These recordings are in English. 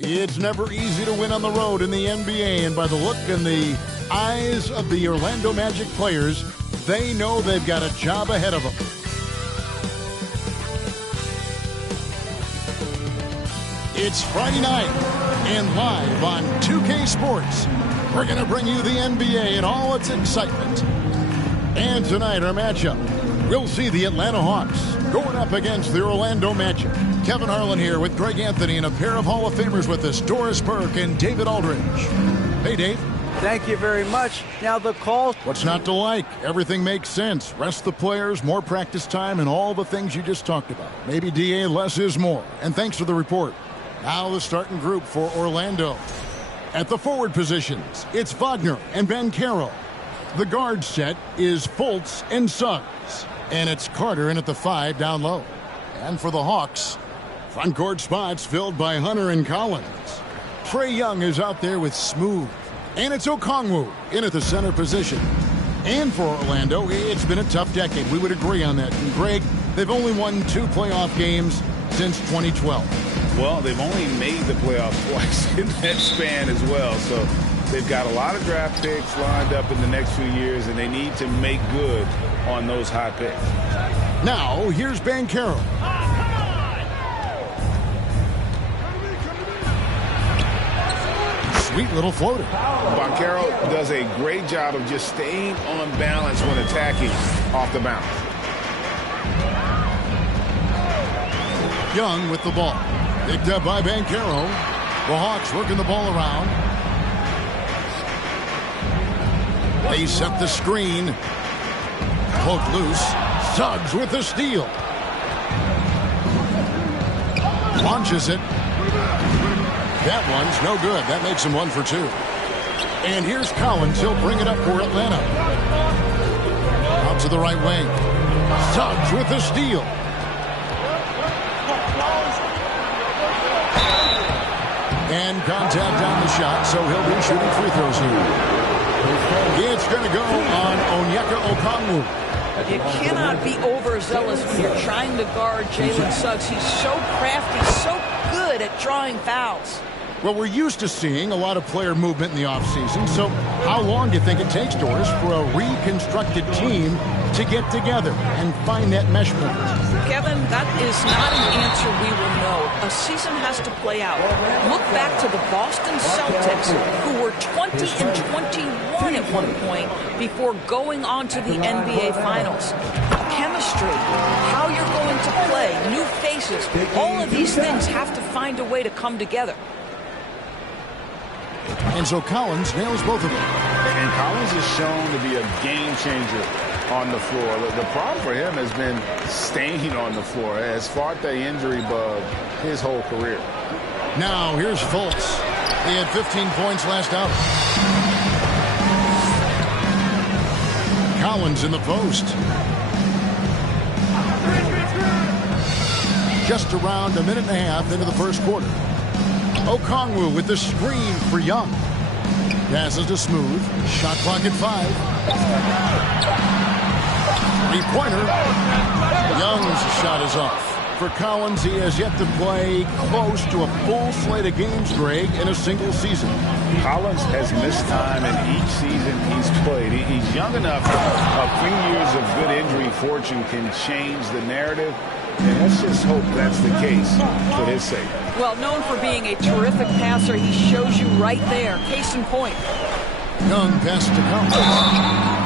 It's never easy to win on the road in the NBA, and by the look in the eyes of the Orlando Magic players, they know they've got a job ahead of them. It's Friday night, and live on 2K Sports, we're going to bring you the NBA and all its excitement. And tonight, our matchup, we'll see the Atlanta Hawks going up against the Orlando Magic. Kevin Harlan here with Greg Anthony and a pair of Hall of Famers with us, Doris Burke and David Aldridge. Hey, Dave. Thank you very much. Now the call. What's not to like? Everything makes sense. Rest the players, more practice time, and all the things you just talked about. Maybe DA, less is more. And thanks for the report. Now the starting group for Orlando. At the forward positions, it's Wagner and Banchero. The guard set is Fultz and Suggs. And it's Carter in at the 5 down low. And for the Hawks, front court spots filled by Hunter and Collins. Trae Young is out there with Smooth. And it's Okongwu in at the center position. And for Orlando, it's been a tough decade. We would agree on that. And Greg, they've only won 2 playoff games since 2012. Well, they've only made the playoffs twice in that span as well. So they've got a lot of draft picks lined up in the next few years, and they need to make good on those high picks. Now, here's Banchero. Sweet little floater. Banchero does a great job of just staying on balance when attacking off the bounce. Young with the ball. Picked up by Banchero. The Hawks working the ball around. They set the screen. Poked loose. Suggs with the steal. Launches it. That one's no good. That makes him 1 for 2. And here's Collins. He'll bring it up for Atlanta. Out to the right wing. Suggs with the steal. And contact on the shot, so he'll be shooting free throws here. It's going to go on Onyeka Okongwu. You cannot be overzealous when you're trying to guard Jalen Suggs. He's so crafty, so good at drawing fouls. Well, we're used to seeing a lot of player movement in the offseason, so how long do you think it takes, Doris, for a reconstructed team to get together and find that mesh point? Kevin, that is not an answer we will know. A season has to play out. Look back to the Boston Celtics, who were 20 and 21 at one point before going on to the NBA Finals. Chemistry, how you're going to play, new faces, all of these things have to find a way to come together. And so Collins nails both of them. And Collins is shown to be a game changer on the floor. The problem for him has been staying on the floor. Has fought the injury bug his whole career. Now here's Fultz. He had 15 points last out. Collins in the post. Just around a minute and a half into the first quarter. Okongwu with the screen for Young. Passes to Smooth. Shot clock at 5. 3-pointer. Young's shot is off. For Collins, he has yet to play close to a full slate of games, Greg, in a single season. Collins has missed time in each season he's played. He's young enough. A few years of good injury fortune can change the narrative. And let's just hope that's the case for his sake. Well, known for being a terrific passer, he shows you right there. Case in point. Young pass to Collins.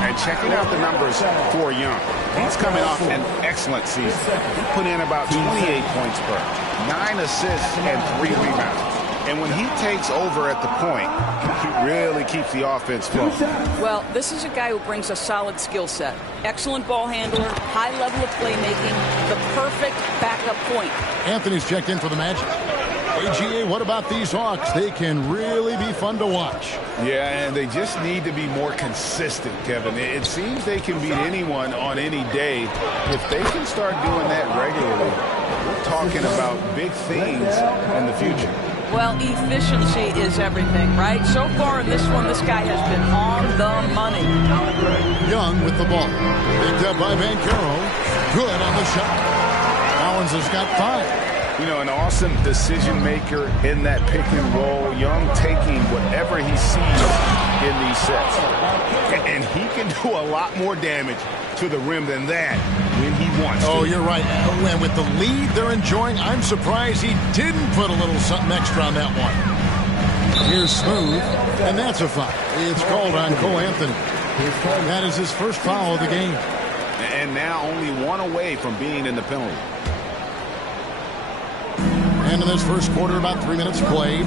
And checking out the numbers for Young. He's coming off an excellent season. He put in about 28 points per, 9 assists, and 3 rebounds. And when he takes over at the point, he really keeps the offense flowing. Well, this is a guy who brings a solid skill set. Excellent ball handler, high level of playmaking, the perfect backup point. Anthony's checked in for the Magic. AGA, what about these Hawks? They can really be fun to watch. Yeah, and they just need to be more consistent, Kevin. It seems they can beat anyone on any day. If they can start doing that regularly, we're talking about big things in the future. Well, efficiency is everything, right? So far in this one, this guy has been on the money. Young with the ball. Picked up by Banchero. Good on the shot. Collins has got 5. You know, an awesome decision maker in that pick and roll. Young taking whatever he sees in these sets. And he can do a lot more damage to the rim than that when he wants to. Oh, you're right. And with the lead they're enjoying, I'm surprised he didn't put a little something extra on that one. Here's Smooth, and that's a foul. It's called on Cole Anthony. That is his first foul of the game. And now only one away from being in the penalty. And in this first quarter, about 3 minutes played.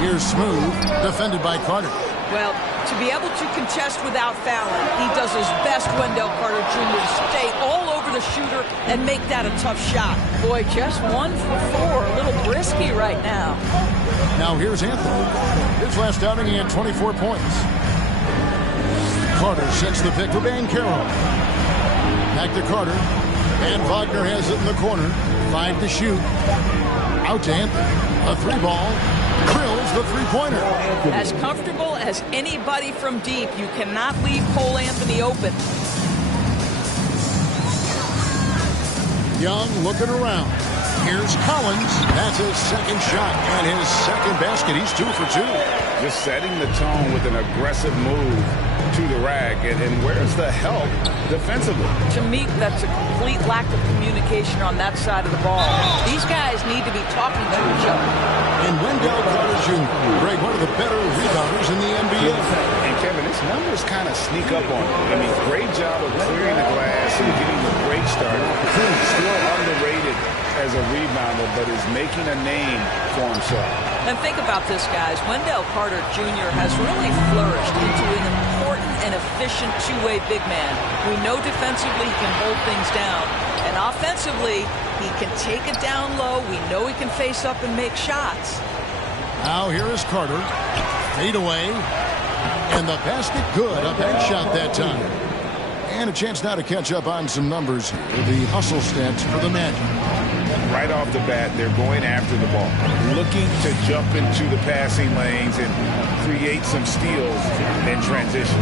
Here's Smooth, defended by Carter. Well, to be able to contest without fouling, he does his best, Wendell Carter Jr., to stay all over the shooter and make that a tough shot. Boy, just 1 for 4. A little brisky right now. Now here's Anthony. His last outing, he had 24 points. Carter sets the pick for Banchero. Back to Carter. And Wagner has it in the corner. 5 to shoot. Out to Anthony. A 3-ball. Drills the three-pointer. As comfortable as anybody from deep, you cannot leave Cole Anthony open. Young looking around. Here's Collins. That's his second shot and his second basket. He's 2 for 2. Just setting the tone with an aggressive move to the rack. And where's the help defensively? To me, that's a complete lack of communication on that side of the ball. These guys need to be talking to each other. And Wendell Carter Jr., Greg, one of the better rebounders in the NBA. And Kevin, his numbers kind of sneak up on him. I mean, great job of clearing the glass and getting the break started. Still underrated as a rebounder, but is making a name for himself. And think about this, guys. Wendell Carter Jr. has really flourished into an important and efficient two-way big man. We know defensively he can hold things down. And offensively, he can take it down low. We know he can face up and make shots. Now here is Carter. Fade away. And the basket good. A bank shot that time. And a chance now to catch up on some numbers here. The hustle stats for the Magic. Right off the bat, they're going after the ball, looking to jump into the passing lanes and create some steals in transition.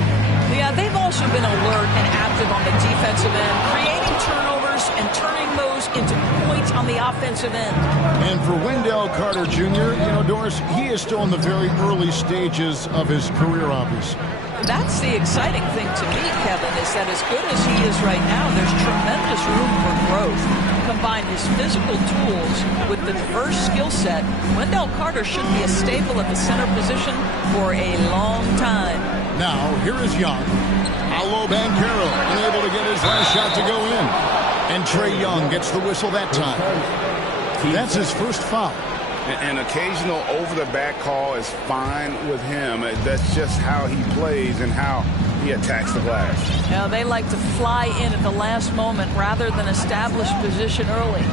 Yeah, they've also been alert and active on the defensive end, creating turnovers and turning those into points on the offensive end. And for Wendell Carter Jr., you know, Doris, he is still in the very early stages of his career, obviously. That's the exciting thing to me, Kevin, is that as good as he is right now, there's tremendous room for growth. Combine his physical tools with the diverse skill set, Wendell Carter should be a staple at the center position for a long time. Now, here is Young. Paolo Banchero unable to get his last shot to go in. And Trae Young gets the whistle that time. That's his first foul. An occasional over-the-back call is fine with him. That's just how he plays and how he attacks the glass. Now, they like to fly in at the last moment rather than establish position early.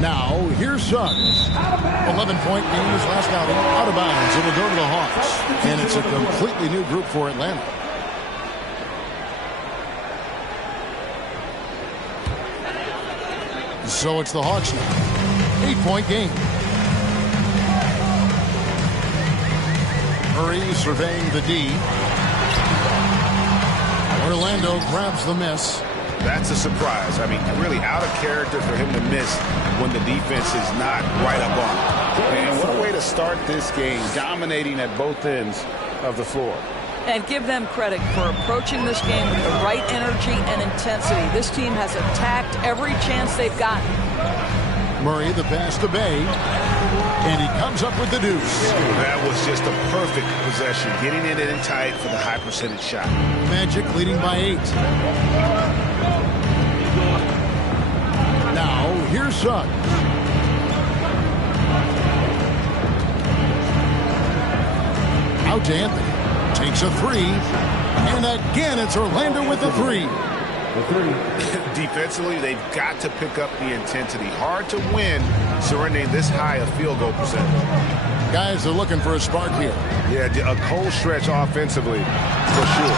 Now, here's Suggs. 11-point game his last outing. Out of bounds. It'll go to the Hawks. And it's a completely new group for Atlanta. So it's the Hawks now. 8-point game. Murray surveying the D. Orlando grabs the miss. That's a surprise. I mean, really out of character for him to miss when the defense is not right up on him. And what a way to start this game, dominating at both ends of the floor. And give them credit for approaching this game with the right energy and intensity. This team has attacked every chance they've gotten. Murray, the pass to Bay. And he comes up with the deuce. That was just a perfect possession, getting it in tight for the high percentage shot. Magic leading by 8. Now, here's Suggs. Out to Anthony. Takes a 3. And again, it's Orlando with a 3. Defensively, they've got to pick up the intensity. Hard to win surrendering this high a field goal percentage. Guys are looking for a spark here. Yeah, a cold stretch offensively, for sure.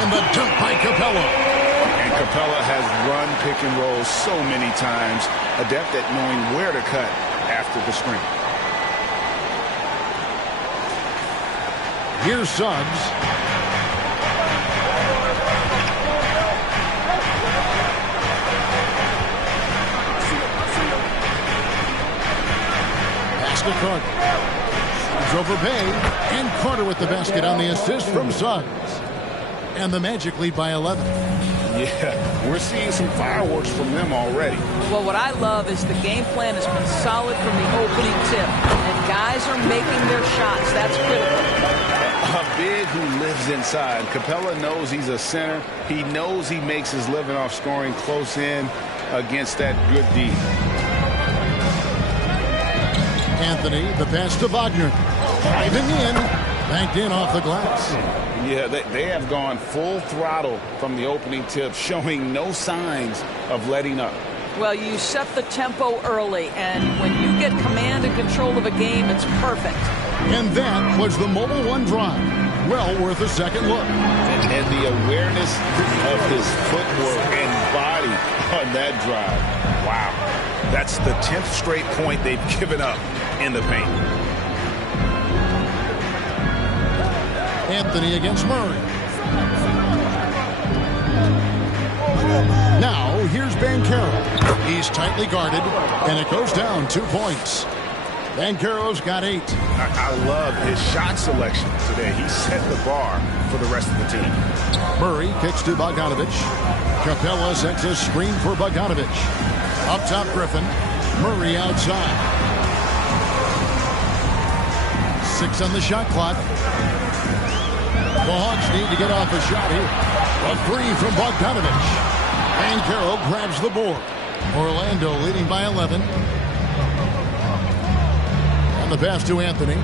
And the dunk by Capella. And Capella has run pick and roll so many times, adept at knowing where to cut after the screen. Here's Suggs. to Carter. It's over Bay. And Carter with the basket on the assist from Suggs. And the Magic lead by 11. Yeah, we're seeing some fireworks from them already. Well, what I love is the game plan has been solid from the opening tip. And guys are making their shots. That's critical. A big who lives inside. Capella knows he's a center. He knows he makes his living off scoring close in against that good D. Anthony, the pass to Wagner. Driving in. Banked in off the glass. Yeah, they have gone full throttle from the opening tip, showing no signs of letting up. Well, you set the tempo early, and when you get command and control of a game, it's perfect. And that was the Mobile One drive. Well worth a second look. And the awareness of his footwork and body on that drive. Wow. That's the 10th straight point they've given up in the paint. Anthony against Murray. Now, here's Banchero. He's tightly guarded, and it goes down 2 points. Banchero's got 8. I love his shot selection today. He set the bar for the rest of the team. Murray kicks to Bogdanovic. Capella sets a screen for Bogdanovic. Up top, Griffin. Murray outside. 6 on the shot clock. The Hawks need to get off a shot here. A 3 from Bogdanovic. Banchero grabs the board. Orlando leading by 11. On the pass to Anthony.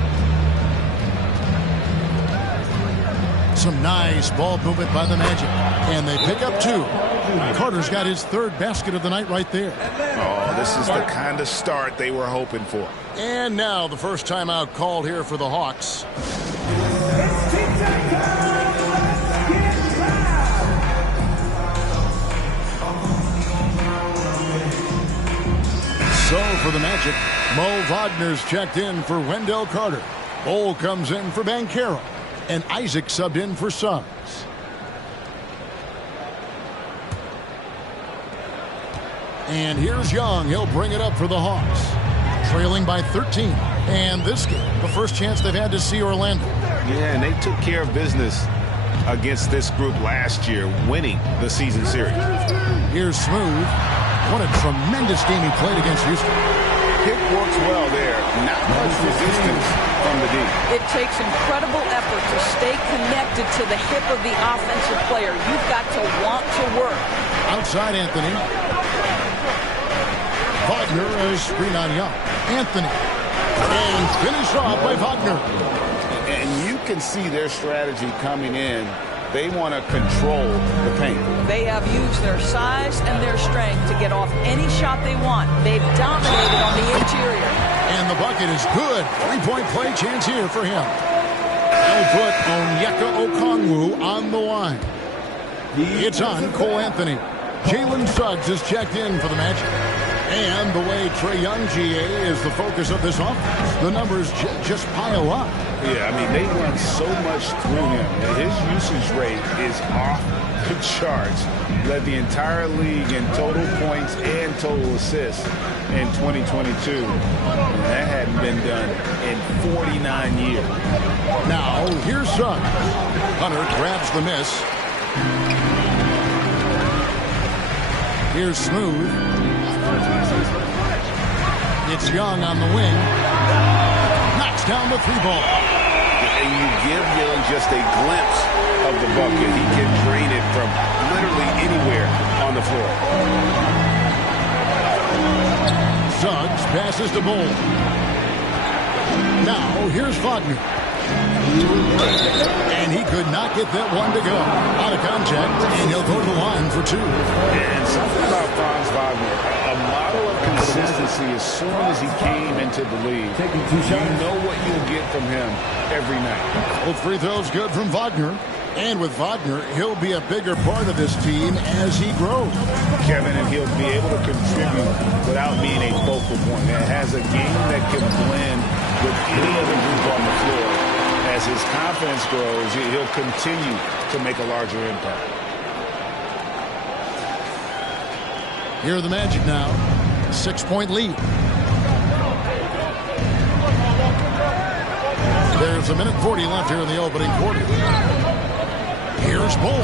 Some nice ball movement by the Magic. And they pick up 2. Carter's got his 3rd basket of the night right there. Oh, this is the kind of start they were hoping for. And now the first timeout called here for the Hawks. So for the Magic, Mo Wagner's checked in for Wendell Carter. Bol comes in for Banchero. And Isaac subbed in for Suggs. And here's Young. He'll bring it up for the Hawks. Trailing by 13. And this game, the first chance they've had to see Orlando. Yeah, and they took care of business against this group last year, winning the season series. Here's Smooth. What a tremendous game he played against Houston. Pick works well there. Not much resistance from the D. It takes incredible effort to stay connected to the hip of the offensive player. You've got to want to work. Outside Anthony. Wagner is screen on Young. Anthony. And finished off by Wagner. And you can see their strategy coming in. They want to control the paint. They have used their size and their strength to get off any shot they want. They've dominated on the interior. And the bucket is good. 3-point play chance here for him. They'll put Onyeka Okongwu on the line. It's on Cole Anthony. Jalen Suggs is checked in for the Magic. And the way Trae Young, GA, is the focus of this offense, the numbers just pile up. Yeah, I mean, they run so much through him. His usage rate is off the charts. Led the entire league in total points and total assists in 2022. And that hadn't been done in 49 years. Now, here's Suggs. Hunter grabs the miss. Here's Smooth. It's Young on the wing. Knocks down the 3-ball. And you give Young just a glimpse of the bucket. He can drain it from literally anywhere on the floor. Suggs passes to Bol. Now, here's Wagner. And he could not get that one to go. Out of contact, and he'll go to the line for 2. And something about Franz Wagner, a model of consistency as soon as he came into the league. You know what you'll get from him every night. Both free throws good from Wagner. And with Wagner, he'll be a bigger part of this team as he grows. Kevin, and he'll be able to contribute without being a focal point. It has a game that can blend with any other group on the floor. As his confidence grows, he'll continue to make a larger impact. Here are the Magic now. 6-point lead. There's a minute 40 left here in the opening quarter. Here's Bull.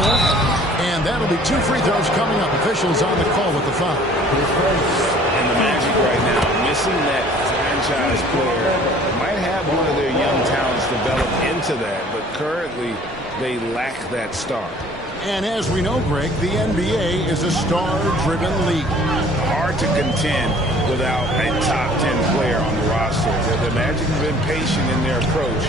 And that'll be 2 free throws coming up. Officials on the call with the foul. And the Magic right now, missing that franchise player, might have one of their young talents develop into that, but currently they lack that star. And as we know, Greg, the NBA is a star-driven league. Hard to contend without a top 10 player on the roster. The Magic have been patient in their approach,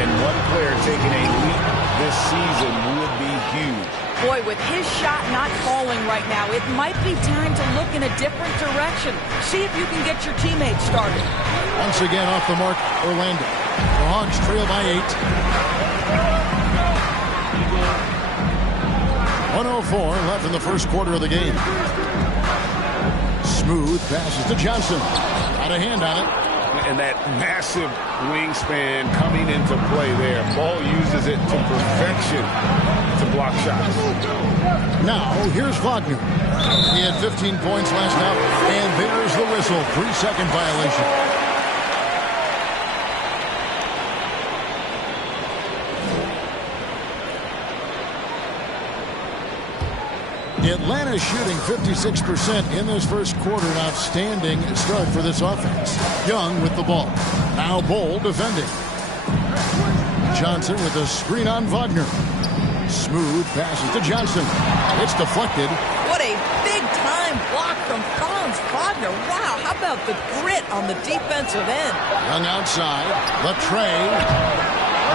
and one player taking a leap this season would be huge. Boy, with his shot not falling right now, it might be time to look in a different direction. See if you can get your teammates started. Once again off the mark, Orlando. The Hawks trail by 8. 1:04 left in the first quarter of the game. Smooth passes to Johnson. Got a hand on it. And that massive wingspan coming into play there. Ball uses it to perfection to block shots. Now, here's Wagner. He had 15 points last night, and there's the whistle. 3-second violation. Atlanta shooting 56% in this first quarter. An outstanding start for this offense. Young with the ball. Now Bull defending. Johnson with a screen on Wagner. Smooth passes to Johnson. It's deflected. What a big-time block from Franz Wagner. Wow, how about the grit on the defensive end? Young outside. Latray.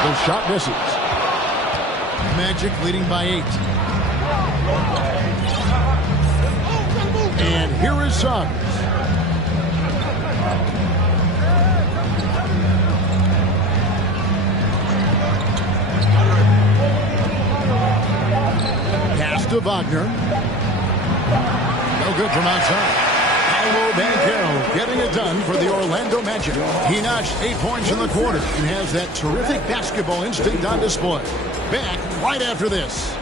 The shot misses. Magic leading by 8. And here is Suggs. Pass to Wagner. No good from outside. Paolo Banchero getting it done for the Orlando Magic. He notched 8 points in the quarter and has that terrific basketball instinct on display. Back right after this.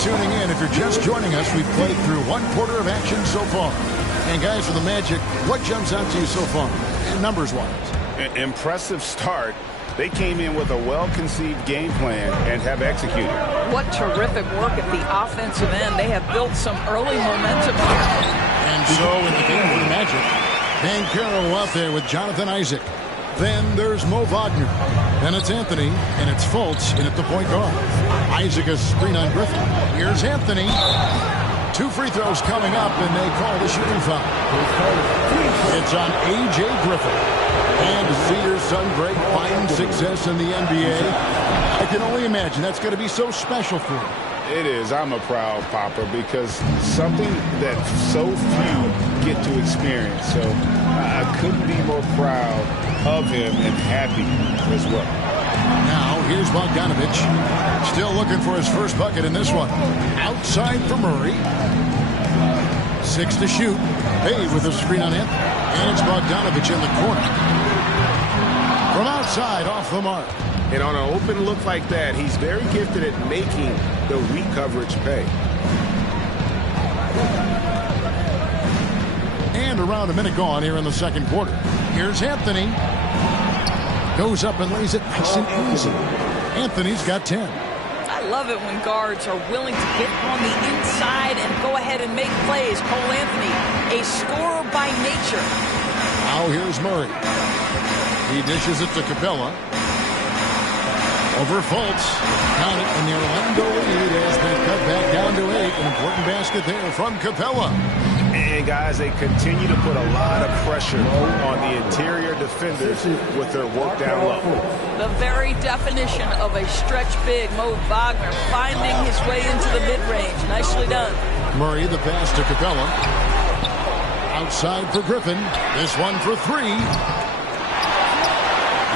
Tuning in. If you're just joining us, we've played through 1 quarter of action so far. And guys, for the Magic, what jumps out to you so far, numbers-wise? An impressive start. They came in with a well-conceived game plan and have executed. What terrific work at the offensive end. They have built some early momentum here. And so in the game for the Magic, Banchero out there with Jonathan Isaac. Then there's Mo Wagner. Then it's Anthony, and it's Fultz in at the point guard. Isaac a screen on Griffin. Here's Anthony. 2 free throws coming up, and they call the shooting foul. It's on A.J. Griffin. And to see your son Greg find success in the NBA, I can only imagine that's going to be so special for him. It is. I'm a proud papa because something that so few get to experience. So I couldn't be more proud of him and happy as well. Now here's Bogdanovich. Still looking for his first bucket in this one. Outside for Murray. 6 to shoot. Hey, with a screen on Anthony. And it's Bogdanovich in the corner. From outside, off the mark. And on an open look like that, he's very gifted at making the weak coverage pay. And around a minute gone here in the second quarter. Here's Anthony. Goes up and lays it nice and easy. Anthony's got 10. I love it when guards are willing to get on the inside and go ahead and make plays. Cole Anthony, a scorer by nature. Now here's Murray. He dishes it to Capella. Over Fultz. Count it, and the Orlando lead has been cut back down to 8. An important basket there from Capella. And guys, they continue to put a lot of pressure on the interior defenders with their work down low. The very definition of a stretch big. Mo Wagner finding his way into the mid-range. Nicely done. Murray, the pass to Capella. Outside for Griffin. This one for 3.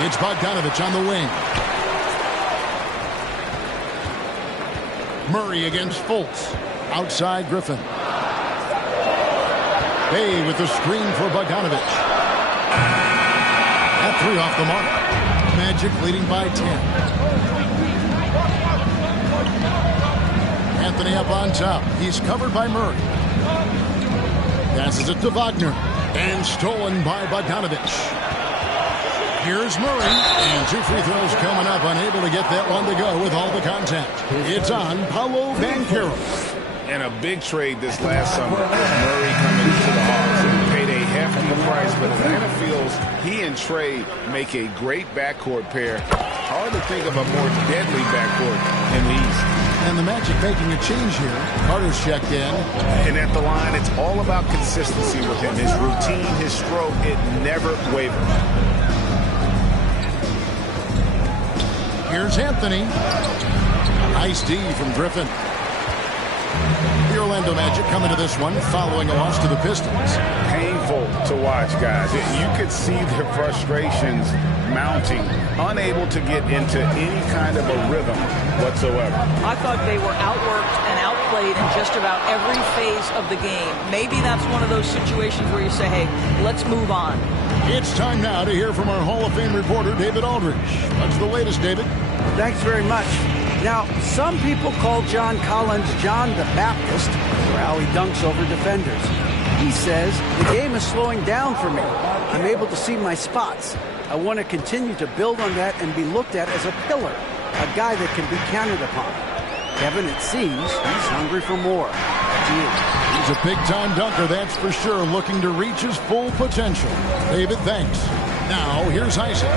It's Bogdanovich on the wing. Murray against Fultz. Outside Griffin. Bay with the screen for Bogdanovich. That 3 off the mark. Magic leading by 10. Anthony up on top. He's covered by Murray. Passes it to Wagner. And stolen by Bogdanovich. Here's Murray. And 2 free throws coming up. Unable to get that one to go with all the contact. It's on Paolo Banchero. And a big trade this last summer. Murray coming to the Hawks. He paid a hefty price, but Atlanta feels he and Trey make a great backcourt pair. Hard to think of a more deadly backcourt in the East. And the Magic making a change here. Carter's checked in. And at the line, it's all about consistency with him. His routine, his stroke, it never wavers. Here's Anthony. Nice D from Griffin. The Orlando Magic coming to this one following a loss to the Pistons. Painful to watch, guys. You could see their frustrations mounting, unable to get into any kind of a rhythm whatsoever. I thought they were outworked and outplayed in just about every phase of the game. Maybe that's one of those situations where you say, hey, let's move on. It's time now to hear from our Hall of Fame reporter, David Aldridge. What's the latest, David? Thanks very much. Now, some people call John Collins John the Baptist for how he dunks over defenders. He says, the game is slowing down for me. I'm able to see my spots. I want to continue to build on that and be looked at as a pillar, a guy that can be counted upon. Kevin, it seems he's hungry for more. He's a big-time dunker, that's for sure, looking to reach his full potential. David, thanks. Now, here's Isaac.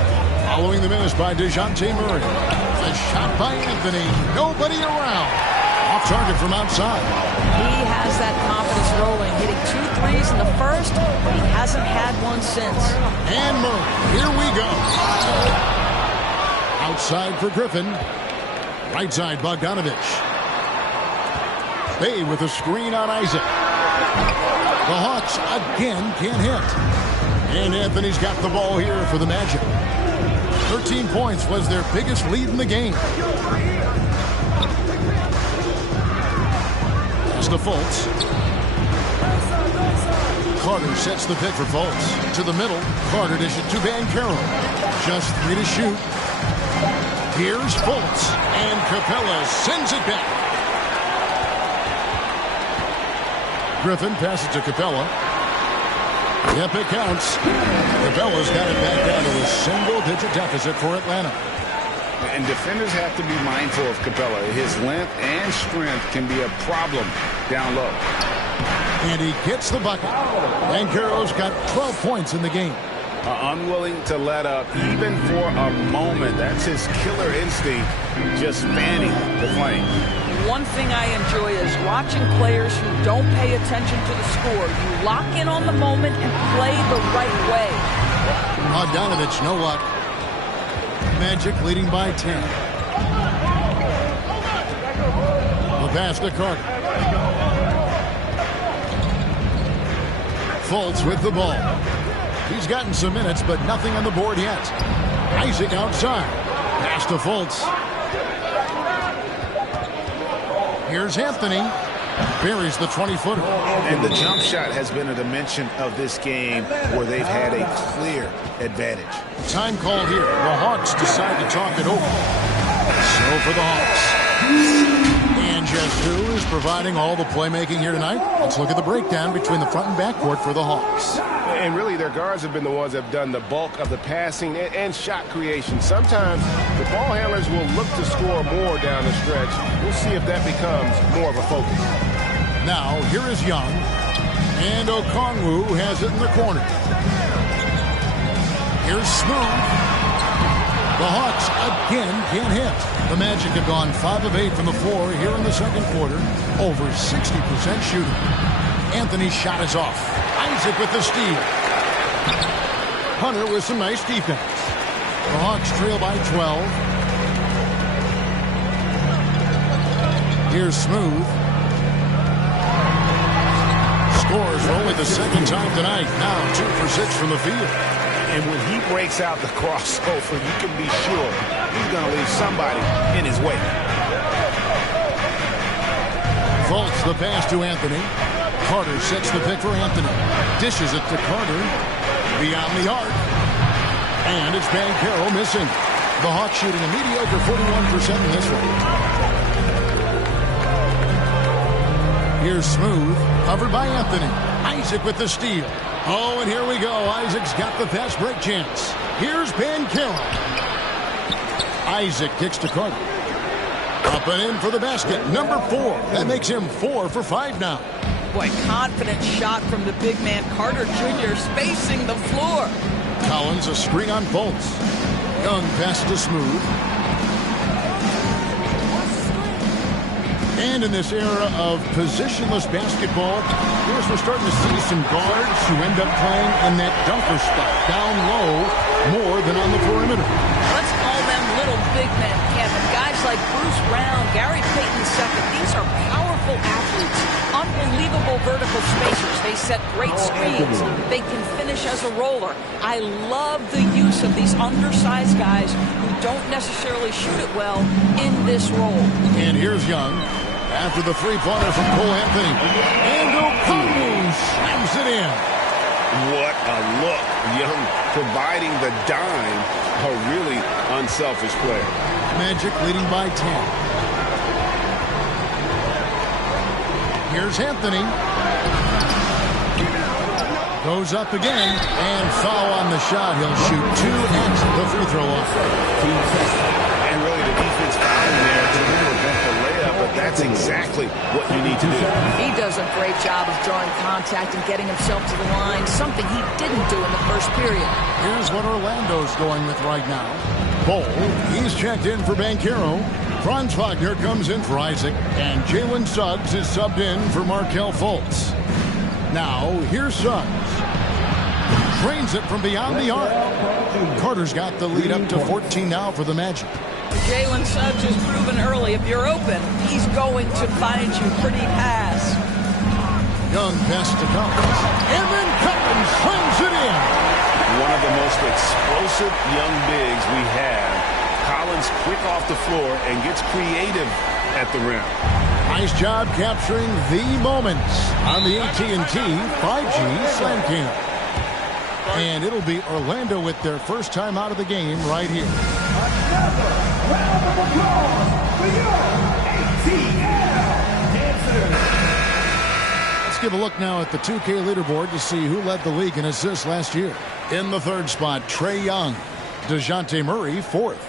Following the miss by DeJounte Murray. A shot by Anthony. Nobody around. Off target from outside. He has that confidence rolling, hitting 2 threes in the first, but he hasn't had one since. And Murray. Here we go. Outside for Griffin. Right side, Bogdanovich. Bay with a screen on Isaac. The Hawks again can't hit. And Anthony's got the ball here for the Magic. 13 points was their biggest lead in the game. Pass to Fultz. Carter sets the pick for Fultz. To the middle. Carter dishes it to Banchero. Just 3 to shoot. Here's Fultz. And Capella sends it back. Griffin passes to Capella. Yep, it counts. Capella's got it back down to a single-digit deficit for Atlanta. And defenders have to be mindful of Capella. His length and strength can be a problem down low. And he gets the bucket. Banchero's got 12 points in the game. Unwilling to let up even for a moment. That's his killer instinct, just fanning the flame. One thing I enjoy is watching players who don't pay attention to the score. You lock in on the moment and play the right way. Bogdanovich, no luck. Magic leading by 10. The pass to Carter. Fultz with the ball. He's gotten some minutes, but nothing on the board yet. Isaac outside. Pass to Fultz. Here's Anthony. Buries the 20-footer. And the jump shot has been a dimension of this game where they've had a clear advantage. Time called here. The Hawks decide to talk it over. So for the Hawks. And just who is providing all the playmaking here tonight? Let's look at the breakdown between the front and backcourt for the Hawks. And really, their guards have been the ones that have done the bulk of the passing and shot creation. Sometimes the ball handlers will look to score more down the stretch. We'll see if that becomes more of a focus. Now, here is Young. And Okongwu has it in the corner. Here's Smooth. The Hawks again can't hit. The Magic have gone 5 of 8 from the floor here in the second quarter. Over 60% shooting. Anthony's shot is off. Isaac with the steal. Hunter with some nice defense. The Hawks trail by 12. Here's Smooth. Scores for only the second time tonight. Now 2 for 6 from the field. And when he breaks out the crossover, you can be sure he's going to leave somebody in his way. Fultz the pass to Anthony. Carter sets the pick for Anthony. Dishes it to Carter. Beyond the arc. And it's Banchero missing. The Hawks shooting a mediocre 41% in this one. Here's Smooth, covered by Anthony. Isaac with the steal. Oh, and here we go. Isaac's got the fast break chance. Here's Banchero. Isaac kicks to Carter. Up and in for the basket. Number 4. That makes him 4 for 5 now. Boy, confident shot from the big man Carter Jr. spacing the floor. Collins a screen on Fultz. Young pass to Smooth. And in this era of positionless basketball, here's we're starting to see some guards who end up playing in that dunker spot, down low, more than on the perimeter. Let's call them little big men, Kevin. Guys like Bruce Brown, Gary Payton II, these are powerful athletes, unbelievable vertical spacers. They set great screens. They can finish as a roller. I love the use of these undersized guys who don't necessarily shoot it well in this role. And here's Young. After the three-pointer from Cole Anthony. And Okongwu slams it in. What a look. Young providing the dime. A really unselfish player. Magic leading by 10. Here's Anthony. Goes up again. And foul on the shot. He'll shoot 2 at the free throw line. And really the defense fouled there to prevent the layup, but that's exactly what you need to do. He does a great job of drawing contact and getting himself to the line, something he didn't do in the first period. Here's what Orlando's going with right now. Bol, he's checked in for Banchero. Franz Wagner comes in for Isaac. And Jalen Suggs is subbed in for Markelle Fultz. Now, here's Suggs. Drains it from beyond the arc. Carter's got the lead up to 14 now for the Magic. Jalen Suggs has proven early, if you're open, he's going to find you pretty pass. Young pass to Collins. And then Collins slams it in. One of the most explosive young bigs we have. Collins quick off the floor and gets creative at the rim. Nice job capturing the moments on the AT&T 5G Slam Cam. And it'll be Orlando with their first time out of the game right here. Round of applause for your ATL dancers. Let's give a look now at the 2K leaderboard to see who led the league in assists last year. In the third spot, Trae Young. DeJounte Murray, 4th.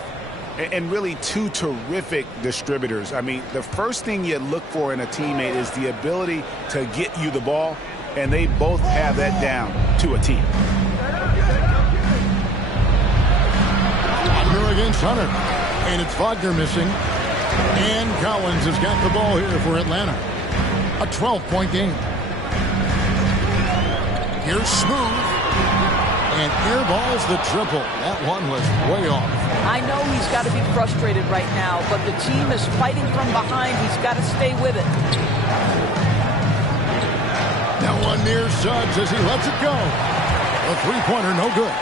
And really 2 terrific distributors. I mean, the first thing you look for in a teammate is the ability to get you the ball, and they both have that down to a T. Wagner against Hunter. And it's Wagner missing. And Collins has got the ball here for Atlanta. A 12-point game. Here's Smooth. And airballs the triple. That one was way off. I know he's got to be frustrated right now, but the team is fighting from behind. He's got to stay with it. Now one near Suggs as he lets it go. A three-pointer, no good.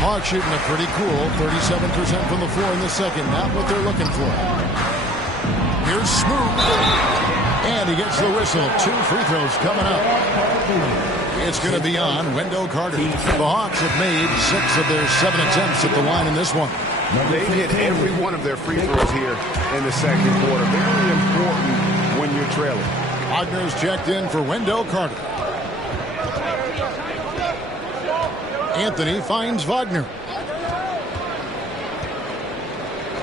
Hawks shooting a pretty cool 37% from the floor in the second. Not what they're looking for. Here's Smooth. And he gets the whistle. 2 free throws coming up. It's going to be on Wendell Carter. The Hawks have made 6 of their 7 attempts at the line in this one. They've hit every one of their free throws here in the second quarter. Very important when you're trailing. Wagner's checked in for Wendell Carter. Anthony finds Wagner.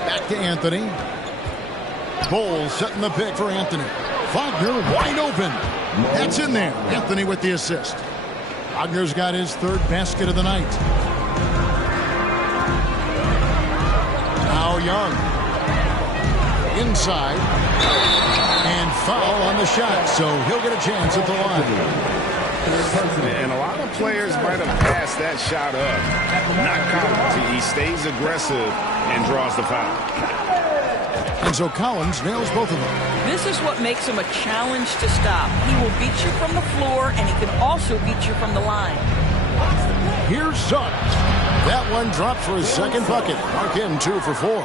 Back to Anthony. Bol setting the pick for Anthony. Wagner wide open. That's in there. Anthony with the assist. Wagner's got his 3rd basket of the night. Now Young. Inside. And foul on the shot, so he'll get a chance at the line. And a lot of players might have passed that shot up. Not Collins. He stays aggressive and draws the foul. And so Collins nails both of them. This is what makes him a challenge to stop. He will beat you from the floor, and he can also beat you from the line. Here's Suggs. That one dropped for his 2nd bucket. Mark him 2 for 4.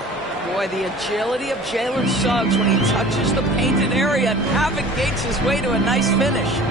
Boy, the agility of Jalen Suggs when he touches the painted area navigates his way to a nice finish.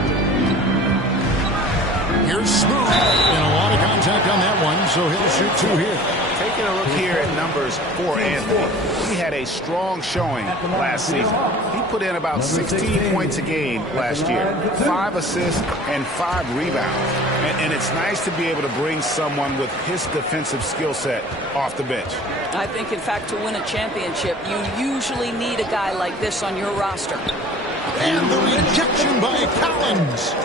Here's Smooth. And a lot of contact on that one, so he'll shoot 2 here. Taking a look here at numbers for Anthony. He had a strong showing last season. He put in about 16 points a game last year, 5 assists and 5 rebounds. And it's nice to be able to bring someone with his defensive skill set off the bench. I think, in fact, to win a championship, you usually need a guy like this on your roster. And the rejection by Collins.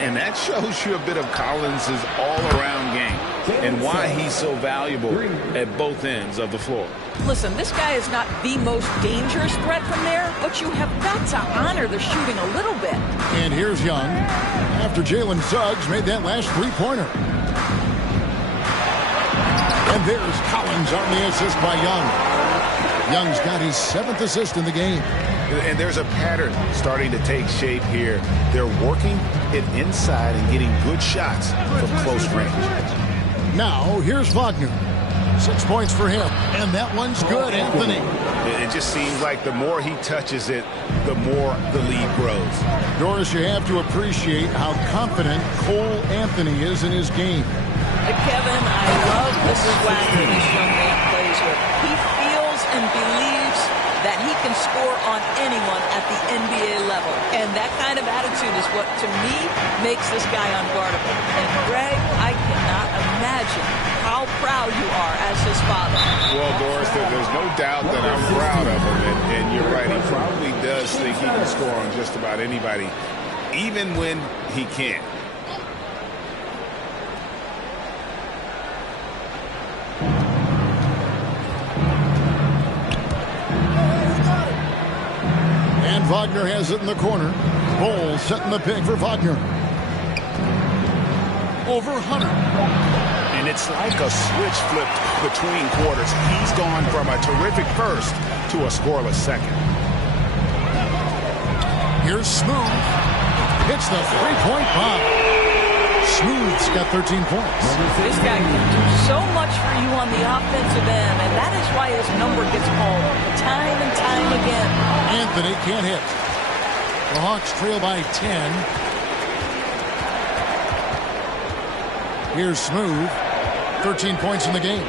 And that shows you a bit of Collins' all-around game and why he's so valuable at both ends of the floor. Listen, this guy is not the most dangerous threat from there, but you have got to honor the shooting a little bit. And here's Young after Jalen Suggs made that last three-pointer. And there's Collins on the assist by Young. Young's got his 7th assist in the game. And there's a pattern starting to take shape here. They're working it inside and getting good shots from close range. Now, here's Wagner. 6 points for him. And that one's good, Anthony. It just seems like the more he touches it, the more the lead grows. Doris, you have to appreciate how confident Cole Anthony is in his game. Kevin, I love the swagger this young man plays with. He feels and believes that he can score on anyone at the NBA level. And that kind of attitude is what, to me, makes this guy unguardable. And, Greg, I cannot imagine how proud you are as his father. Well, Doris, there's no doubt that I'm proud of him. And you're right, he probably does think he can score on just about anybody, even when he can't. And Wagner has it in the corner. Bowles setting the pick for Wagner. Over Hunter. And it's like a switch flipped between quarters. He's gone from a terrific first to a scoreless second. Here's Smooth. Hits the three-point bomb. Smooth's got 13 points. This guy can do so much for you on the offensive end, and that is why his number gets called time and time again. Anthony can't hit. The Hawks trail by 10. Here's Smooth. 13 points in the game.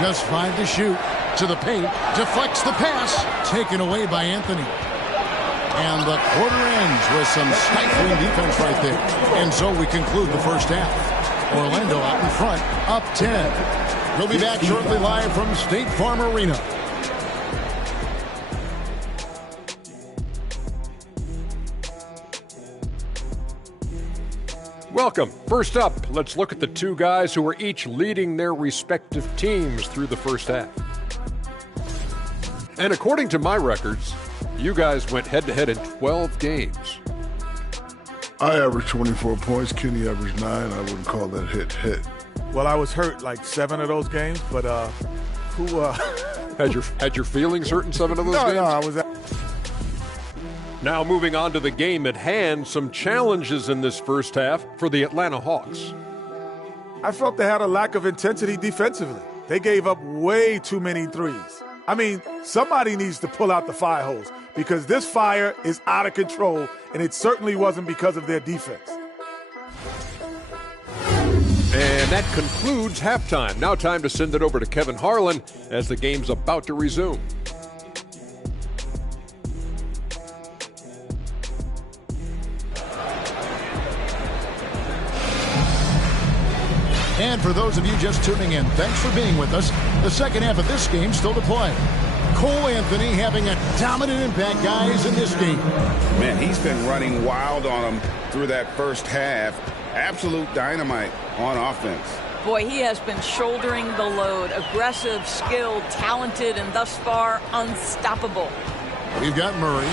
Just 5 to shoot. To the paint. Deflects the pass. Taken away by Anthony. And the quarter ends with some stifling defense right there. And so we conclude the first half. Orlando out in front, up 10. We'll be back shortly live from State Farm Arena. Welcome. First up, let's look at the two guys who are each leading their respective teams through the first half. And according to my records, you guys went head-to-head in 12 games. I averaged 24 points. Kenny averaged 9. I wouldn't call that hit. Well, I was hurt like 7 of those games, but Had your feelings hurt in 7 of those games? No, I was. Now moving on to the game at hand, some challenges in this first half for the Atlanta Hawks. I felt they had a lack of intensity defensively. They gave up way too many threes. I mean, somebody needs to pull out the fire hose because this fire is out of control, and it certainly wasn't because of their defense. And that concludes halftime. Now time to send it over to Kevin Harlan as the game's about to resume. And for those of you just tuning in, thanks for being with us. The second half of this game still to play. Cole Anthony having a dominant impact, guys, in this game. Man, he's been running wild on them through that first half. Absolute dynamite on offense. Boy, he has been shouldering the load. Aggressive, skilled, talented, and thus far, unstoppable. We've got Murray.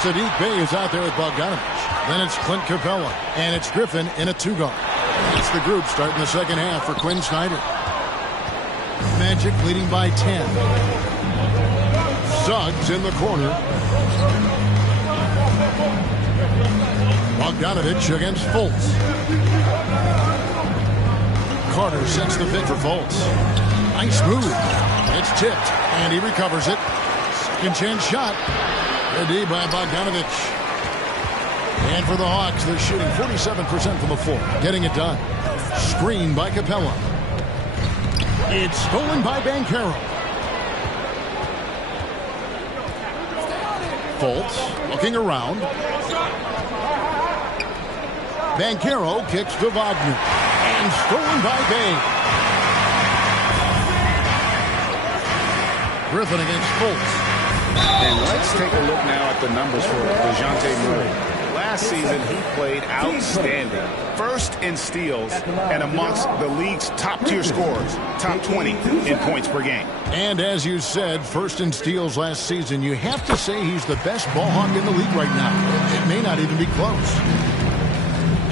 Sadiq Bey is out there with Bogdanovich. Then it's Clint Capella. And it's Griffin in a 2-guard. It's the group starting the second half for Quinn Snyder. Magic leading by 10. Suggs in the corner. Bogdanovich against Fultz. Carter sets the pick for Fultz. Nice move. It's tipped, and he recovers it. Second chance shot. Good D by Bogdanovich. And for the Hawks, they're shooting 47% from the floor. Getting it done. Screen by Capella. It's stolen by Banchero. Fultz looking around. Banchero kicks to Wagner. And stolen by Bay. Griffin against Fultz. And let's take a look now at the numbers for DeJounte Murray. Last season, he played outstanding. First in steals and amongst the league's top-tier scorers, top 20 in points per game. And as you said, first in steals last season, you have to say he's the best ball hawk in the league right now. It may not even be close.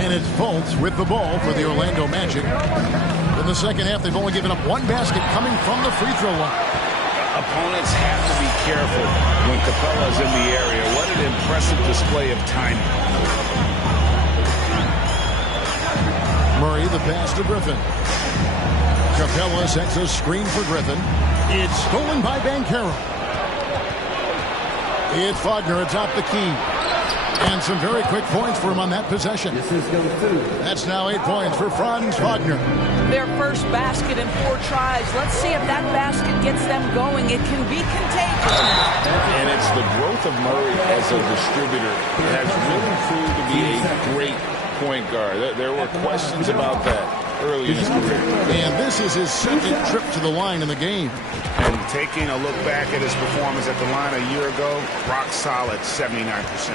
And it's Fultz with the ball for the Orlando Magic. In the second half, they've only given up one basket coming from the free throw line. Opponents have to be careful when Capella's in the area. What an impressive display of timing. Murray, the pass to Griffin. Capella sets a screen for Griffin. It's stolen by Banchero. It's Wagner atop the key. And some very quick points for him on that possession. That's now 8 points for Franz Wagner. Their first basket in 4 tries. Let's see if that basket gets them going. It can be contagious. And it's the growth of Murray as a distributor that has really proved to be a great point guard. There were questions about that early in his career. And this is his second trip to the line in the game. And taking a look back at his performance at the line a year ago, rock solid, 79%.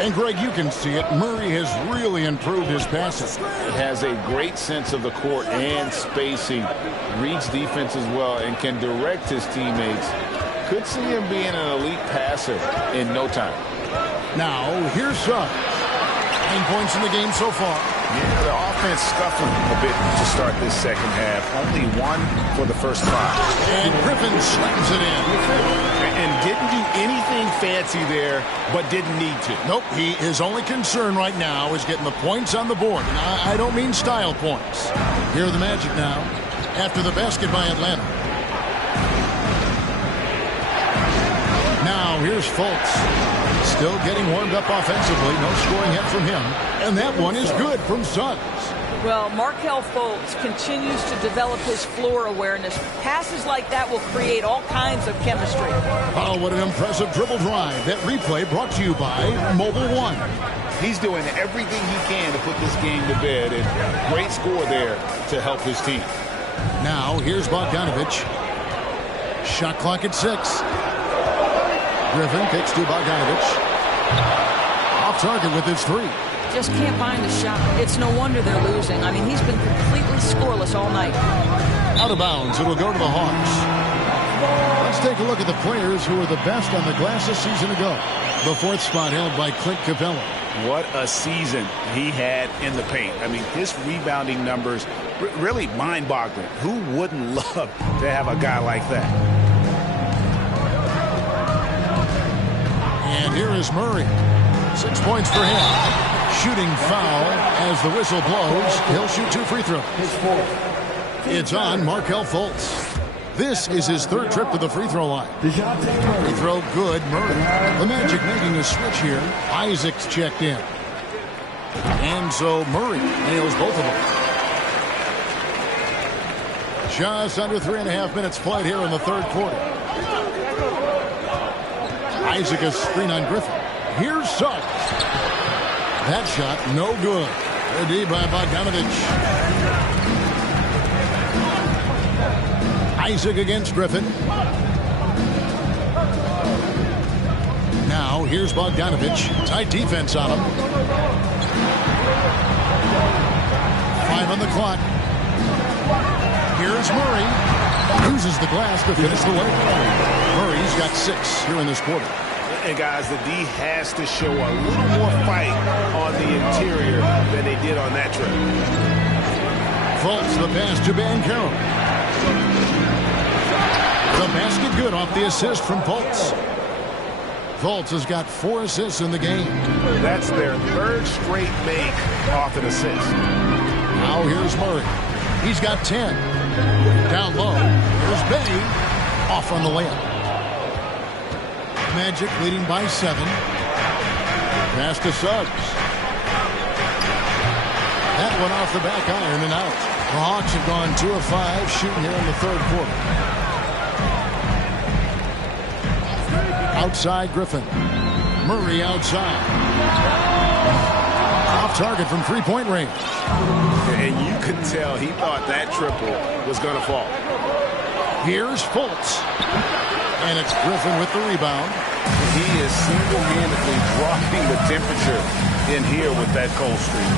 And Greg, you can see it. Murray has really improved his passing. Has a great sense of the court and spacing, reads defense as well, and can direct his teammates. Could see him being an elite passer in no time. Now, here's Suggs. 9 points in the game so far. Yeah, the offense scuffling a bit to start this second half. Only 1 for the first 5. And Griffin slams it in. And didn't do anything fancy there, but didn't need to. Nope, his only concern right now is getting the points on the board. And I don't mean style points. Here are the Magic now, after the basket by Atlanta. Now, here's Fultz. Still getting warmed up offensively. No scoring yet from him. And that one is good from Suggs. Well, Markelle Fultz continues to develop his floor awareness. Passes like that will create all kinds of chemistry. Oh, what an impressive dribble drive. That replay brought to you by Mobile One. He's doing everything he can to put this game to bed. And great score there to help his team. Now, here's Bogdanovich. Shot clock at 6. Griffin kicks to Bogdanovich. Off target with his 3. Just can't find a shot. It's no wonder they're losing. I mean, he's been completely scoreless all night. Out of bounds. It'll go to the Hawks. Let's take a look at the players who were the best on the glass a season ago. The 4th spot held by Clint Capella. What a season he had in the paint. I mean, his rebounding numbers, really mind-boggling. Who wouldn't love to have a guy like that? And here is Murray. 6 points for him. Shooting foul as the whistle blows. He'll shoot 2 free throws. It's on Markelle Fultz. This is his 3rd trip to the free throw line. Free throw good, Murray. The Magic making a switch here. Isaac's checked in. And so Murray nails both of them. Just under 3.5 minutes played here in the 3rd quarter. Isaac a screen on Griffin. Here's Suggs. That shot no good. Good D by Bogdanovich. Isaac against Griffin. Now here's Bogdanovich. Tight defense on him. 5 on the clock. Here's Murray. Uses the glass to finish the layup. Murray's got 6 here in this quarter. And guys, the D has to show a little more fight on the interior than they did on that trip. Fultz the pass to Banchero. The basket good off the assist from Fultz. Fultz has got 4 assists in the game. That's their 3rd straight make off an assist. Now here's Murray. He's got 10. Down low. Here's Bay. Off on the layup. Magic leading by 7. Pass to Suggs. That one off the back iron and out. The Hawks have gone 2 of 5 shooting here in the third quarter. Outside Griffin. Murray outside. Off target from three-point range. And you could tell he thought that triple was going to fall. Here's Fultz. And it's Griffin with the rebound. He is single-handedly dropping the temperature in here with that cold streak.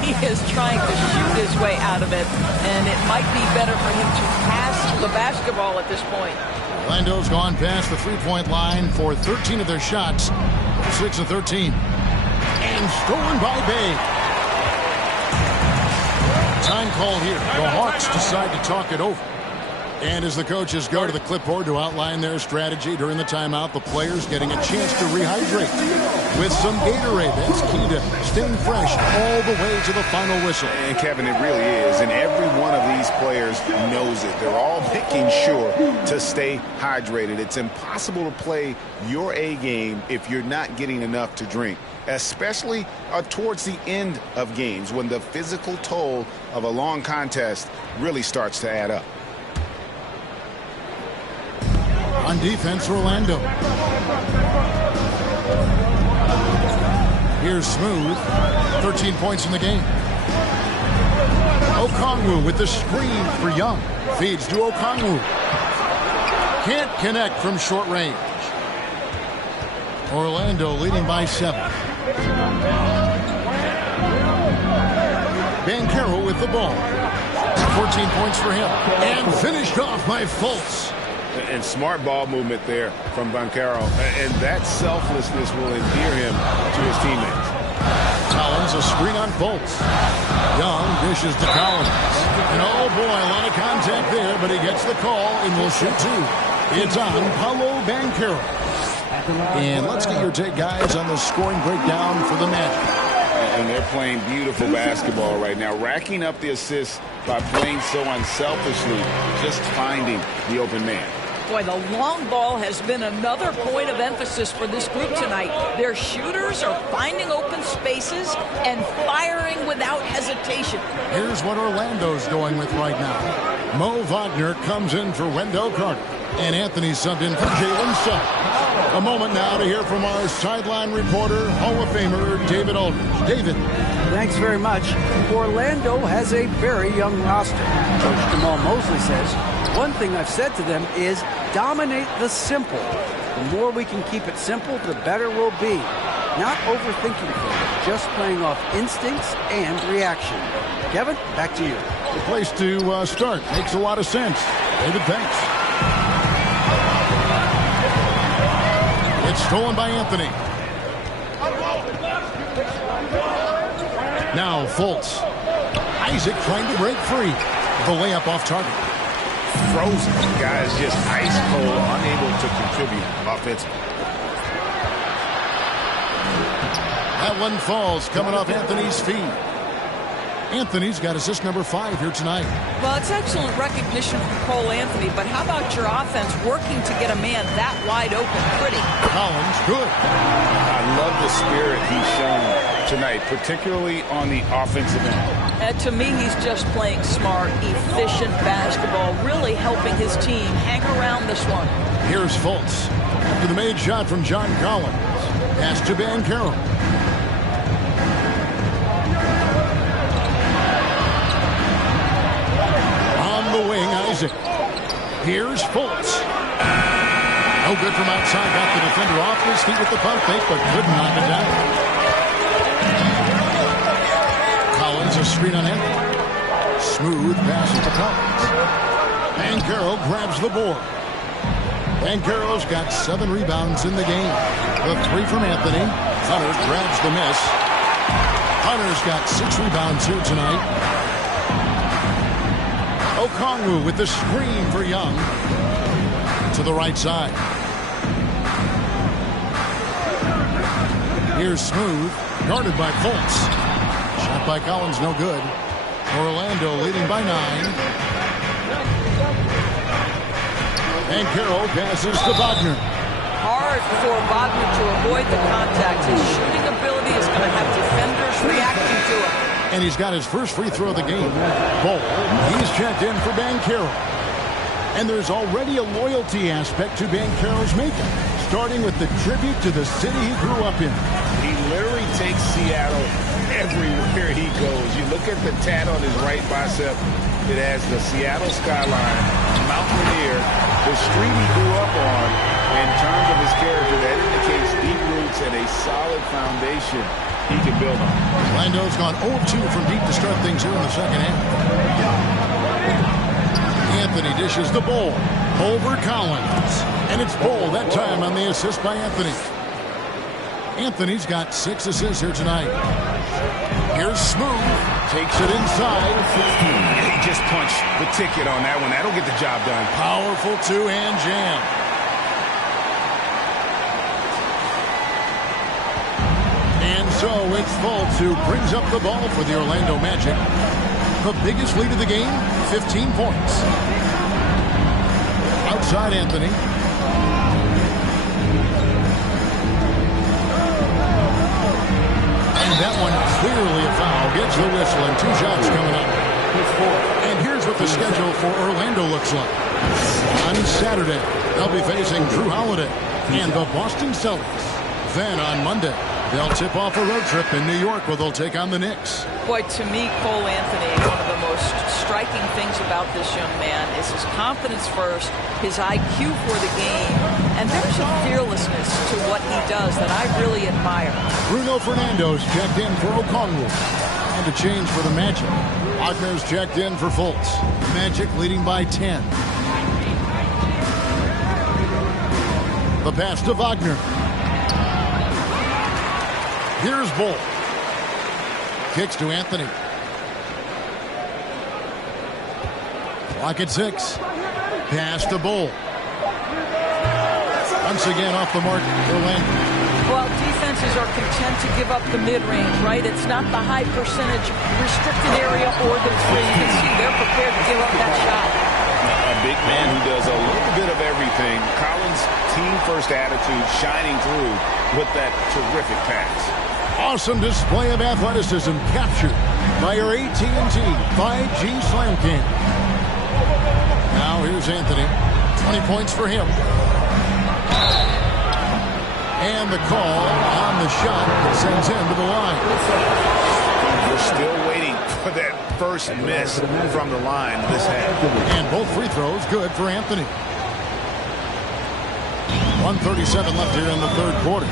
He is trying to shoot his way out of it, and it might be better for him to pass the basketball at this point. Orlando's gone past the three-point line for 13 of their shots. 6 of 13. And stolen by Bay. Time call here. The Hawks decide to talk it over. And as the coaches go to the clipboard to outline their strategy during the timeout, the players getting a chance to rehydrate with some Gatorade. That's key to staying fresh all the way to the final whistle. And Kevin, it really is. And every one of these players knows it. They're all making sure to stay hydrated. It's impossible to play your A game if you're not getting enough to drink, especially towards the end of games when the physical toll of a long contest really starts to add up. On defense, Orlando. Here's Smooth. 13 points in the game. Okongwu with the screen for Young. Feeds to Okongwu. Can't connect from short range. Orlando leading by 7. Banchero with the ball. 14 points for him. And finished off by Fultz. And smart ball movement there from Banchero. And that selflessness will endear him to his teammates. Collins, a screen on Fultz. Young dishes to Collins. And oh boy, a lot of contact there, but he gets the call and will shoot 2. It's on Paolo Banchero. And let's get your take, guys, on the scoring breakdown for the Magic. And they're playing beautiful basketball right now, racking up the assists by playing so unselfishly, just finding the open man. Boy, the long ball has been another point of emphasis for this group tonight. Their shooters are finding open spaces and firing without hesitation. Here's what Orlando's going with right now. Mo Wagner comes in for Wendell Carter. And Anthony subbed in for Jalen Suggs. A moment now to hear from our sideline reporter, Hall of Famer David Aldridge. David. Thanks very much. Orlando has a very young roster. Coach Jamal Mosley says, one thing I've said to them is dominate the simple. The more we can keep it simple, the better we'll be. Not overthinking things, just playing off instincts and reaction. Kevin, back to you. The place to start. Makes a lot of sense. David, thanks. It's stolen by Anthony. Now Fultz. Isaac trying to break free. The layup off target. Frozen. Guys just ice cold, unable to contribute offensively. That one falls coming off Anthony's feet. Anthony's got assist number 5 here tonight. Well, it's excellent recognition from Cole Anthony, but how about your offense working to get a man that wide open pretty? Collins, good. I love the spirit he's shown tonight, particularly on the offensive end. To me, he's just playing smart, efficient basketball, really helping his team hang around this one. Here's Fultz. After the made shot from John Collins. Pass to Banchero. The wing, Isaac. Here's Fultz. No good from outside. Got the defender off his feet with the pump fake, but couldn't knock it down. Collins, a screen on him. Smooth pass to Collins. Banchero grabs the board. Banchero's got 7 rebounds in the game. The 3 from Anthony. Hunter grabs the miss. Hunter's got 6 rebounds here tonight. Okongwu with the screen for Young. To the right side. Here's Smooth. Guarded by Fultz. Shot by Collins, no good. Orlando leading by 9. And Carroll passes to Wagner. Hard for Wagner to avoid the contact. His shooting ability is going to have defenders reacting to him. And he's got his first free throw of the game. Ball. He's checked in for Banchero. And there's already a loyalty aspect to Banchero's makeup, starting with the tribute to the city he grew up in. He literally takes Seattle everywhere he goes. You look at the tat on his right bicep. It has the Seattle skyline, Mount Rainier, the street he grew up on. In terms of his character, that indicates deep roots and a solid foundation he can build on. Orlando's gone 0-2 from deep to start things here in the second half. Anthony dishes the ball over Collins. And it's Ball that time on the assist by Anthony. Anthony's got 6 assists here tonight. Here's Smooth. Takes it inside. He just punched the ticket on that one. That'll get the job done. Powerful two-hand jam. And so it's Fultz who brings up the ball for the Orlando Magic. The biggest lead of the game, 15 points. Outside Anthony. And that one clearly a foul. Gets the whistle and 2 shots coming up. And here's what the schedule for Orlando looks like. On Saturday, they'll be facing Drew Holiday and the Boston Celtics. Then on Monday, they'll tip off a road trip in New York where they'll take on the Knicks. Boy, to me, Cole Anthony, one of the most striking things about this young man is his confidence first, his IQ for the game, and there's a fearlessness to what he does that I really admire. Bruno Fernando's checked in for Okongwu. And a change for the Magic. Wagner's checked in for Fultz. Magic leading by 10. The pass to Wagner. Here's Bull. Kicks to Anthony. Clock at 6. Pass to Bull. Once again off the mark, Orlando. Well, defenses are content to give up the mid-range, right? It's not the high percentage restricted area or the three. You can see they're prepared to give up that shot. A big man who does a little bit of everything. Collins' team-first attitude shining through with that terrific pass. Awesome display of athleticism captured by your AT&T 5G Slam Cam. Now here's Anthony. 20 points for him. And the call on the shot that sends him to the line. We're still waiting for that first miss from the line this half. And both free throws good for Anthony. 1:37 left here in the third quarter.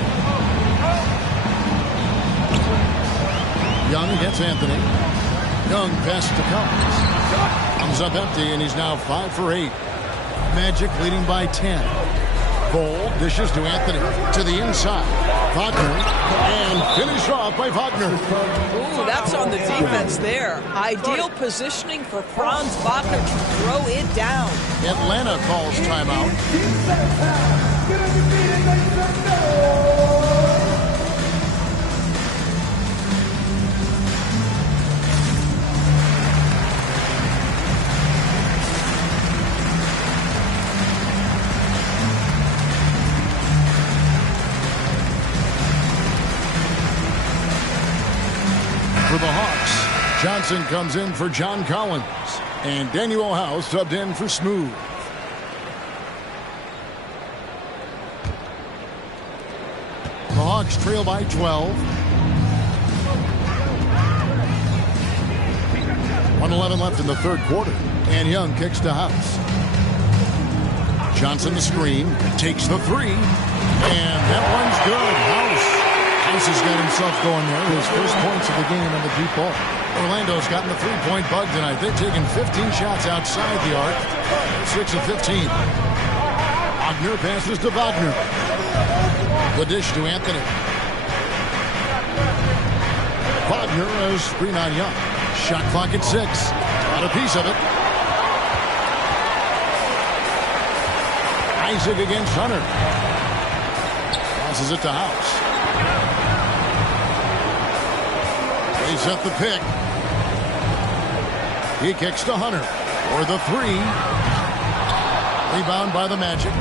Young gets Anthony. Young pass to Collins. Comes up empty, and he's now 5 for 8. Magic leading by 10. Ball dishes to Anthony. To the inside. Wagner. And finished off by Wagner. Ooh, that's on the defense there. Ideal positioning for Franz Wagner to throw it down. Atlanta calls timeout. For the Hawks, Johnson comes in for John Collins, and Daniel House subbed in for Smooth. The Hawks trail by 12. 1:11 left in the third quarter, and Young kicks to House. Johnson the screen, takes the 3, and that one's good. House has got himself going there. His first points of the game on the deep ball. Orlando's gotten the three-point bug tonight. They've taken 15 shots outside the arc. 6 of 15. Wagner passes to Wagner. The dish to Anthony. Wagner has screen on Young. Shot clock at 6. Got a piece of it. Isaac against Hunter. Passes it to House. He's at the pick. He kicks to Hunter for the 3. Rebound by the Magic.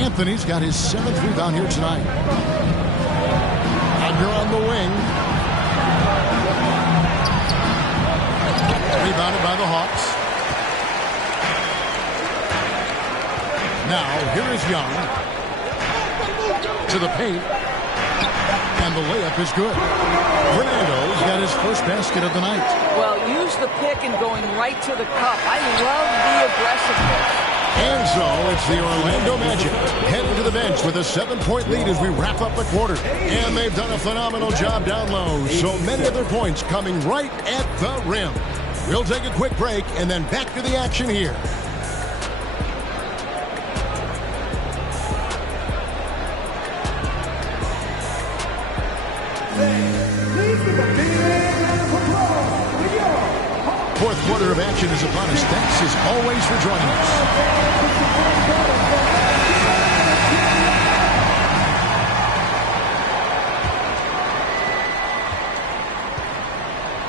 Anthony's got his 7th rebound here tonight. Wagner on the wing. Rebounded by the Hawks. Now, here is Young. To the paint. And the layup is good. Fernando's got his first basket of the night. Well, use the pick and going right to the cup. I love the aggressiveness. And so it's the Orlando Magic heading to the bench with a 7-point lead as we wrap up the quarter. And they've done a phenomenal job down low. So many of their points coming right at the rim. We'll take a quick break and then back to the action here. Fourth quarter of action is upon us. Thanks as always for joining us.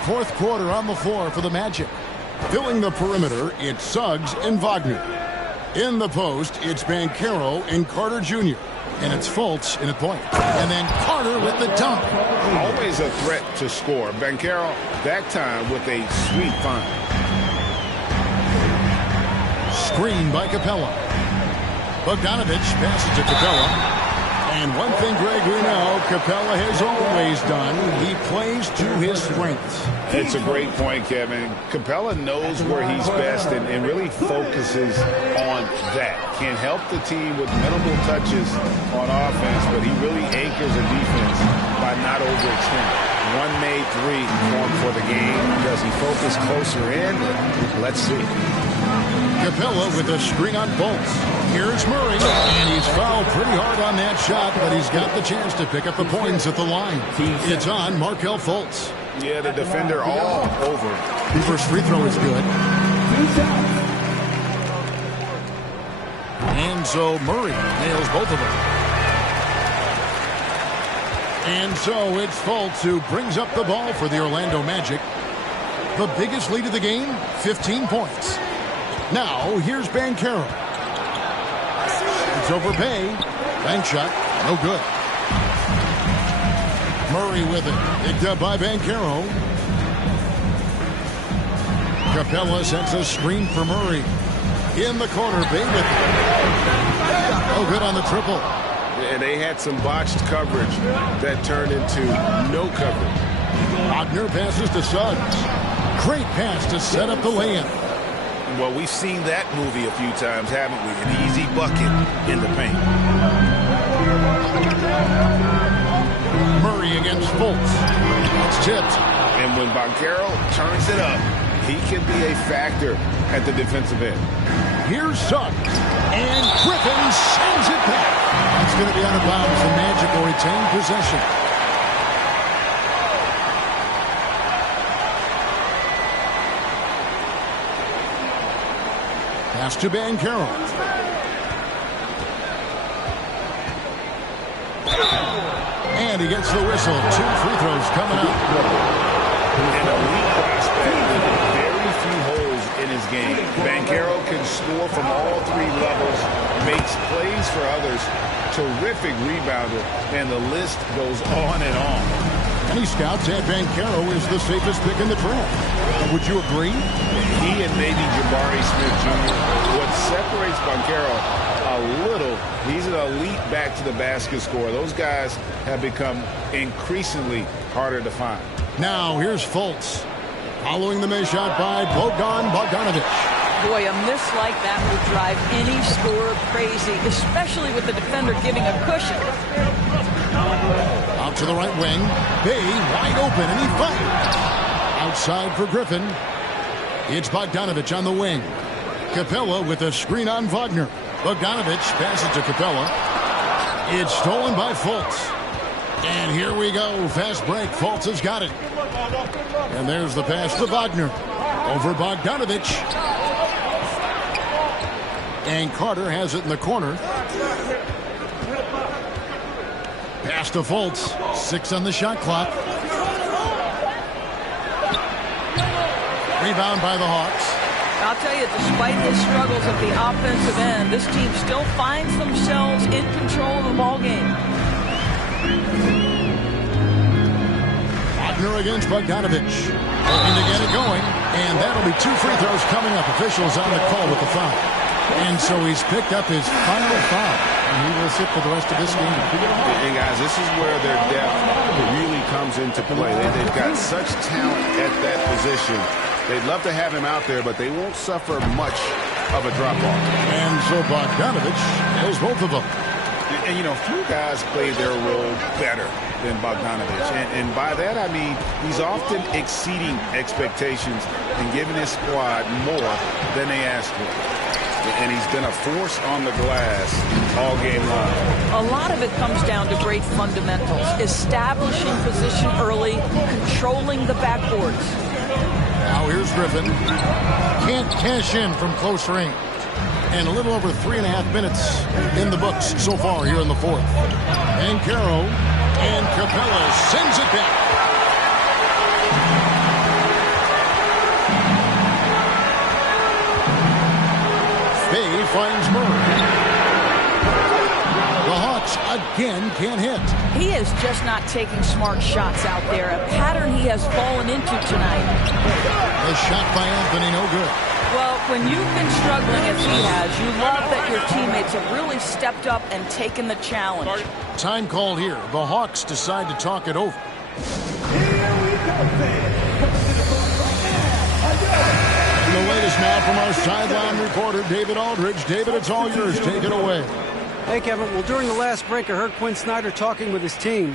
Fourth quarter on the floor for the Magic. Filling the perimeter, it's Suggs and Wagner. In the post, it's Banchero and Carter Jr. And it's Fultz in at point. And then Carter with the dunk. Always a threat to score. Banchero, that time with a sweet find. Screen by Capella. Bogdanovich passes to Capella. And one thing, Greg, we know Capella has always done. He plays to his strengths. It's a great point, Kevin. Capella knows where he's best and really focuses on that. Can help the team with minimal touches on offense, but he really anchors a defense by not overextending. One made three formed for the game. Does he focus closer in? Let's see. Capella with a screen on Fultz. Here's Murray, and he's fouled pretty hard on that shot, but he's got the chance to pick up the points at the line. It's on Markelle Fultz. Yeah, the defender all over. The first free throw is good. And so Murray nails both of them. And so it's Fultz who brings up the ball for the Orlando Magic. The biggest lead of the game, 15 points. Now, here's Banchero. It's over Bay. Bank shot, no good. Murray with it. Picked up by Banchero. Capella sets a screen for Murray. In the corner, Bay with it. Oh, good on the triple. And they had some botched coverage that turned into no coverage. Wagner passes to Suggs. Great pass to set up the lay-in. Well, we've seen that movie a few times, haven't we? An easy bucket in the paint. Murray against Fultz. It's tipped. And when Banchero turns it up, he can be a factor at the defensive end. Here's Suggs. And Griffin sends it back. That's going to be out of bounds. The Magic will retain possession. Pass to Banchero. And he gets the whistle. 2 free throws coming up. An elite prospect with very few holes in his game. Banchero can score from all 3 levels, makes plays for others, terrific rebounder, and the list goes on and on. Many scouts had Banchero as the safest pick in the draft. Would you agree? He and maybe Jabari Smith Jr. What separates Banchero a little, he's an elite back to the basket scorer. Those guys have become increasingly harder to find. Now here's Fultz. Following the miss shot by Bogdanovich. Boy, a miss like that would drive any scorer crazy, especially with the defender giving a cushion. Out to the right wing. Bay wide open, and he fires. Outside for Griffin. It's Bogdanovich on the wing. Capella with a screen on Wagner. Bogdanovich passes to Capella. It's stolen by Fultz. And here we go. Fast break. Fultz has got it. And there's the pass to Wagner. Over Bogdanovich. And Carter has it in the corner. Pass to Fultz. 6 on the shot clock. Rebound by the Hawks. I'll tell you, despite his struggles at the offensive end, this team still finds themselves in control of the ball game. Wagner against Bogdanovich. Looking to get it going, and that'll be 2 free throws coming up. Officials on the call with the foul. And so he's picked up his final foul, and he will sit for the rest of this game. And guys, this is where their depth really comes into play. They've got such talent at that position. They'd love to have him out there, but they won't suffer much of a drop-off. And so Bogdanovich has both of them. And, you know, few guys play their role better than Bogdanovich. And by that, I mean he's often exceeding expectations and giving his squad more than they asked for. And he's been a force on the glass all game long. A lot of it comes down to great fundamentals, establishing position early, controlling the backboards. Now here's Griffin. Can't cash in from close range. And a little over 3.5 minutes in the books so far here in the fourth. And Caro and Capella sends it back. Faye finds Murray. The Hawks again can't hit. He is just not taking smart shots out there, a pattern he has fallen into tonight. A shot by Anthony, no good. Well, when you've been struggling as he has, you love that your teammates have really stepped up and taken the challenge. Time called here. The Hawks decide to talk it over. Here we go, fans. The latest now from our sideline reporter, David Aldridge. David, it's all yours. Take it away. Hey, Kevin. Well, during the last break, I heard Quinn Snyder talking with his team.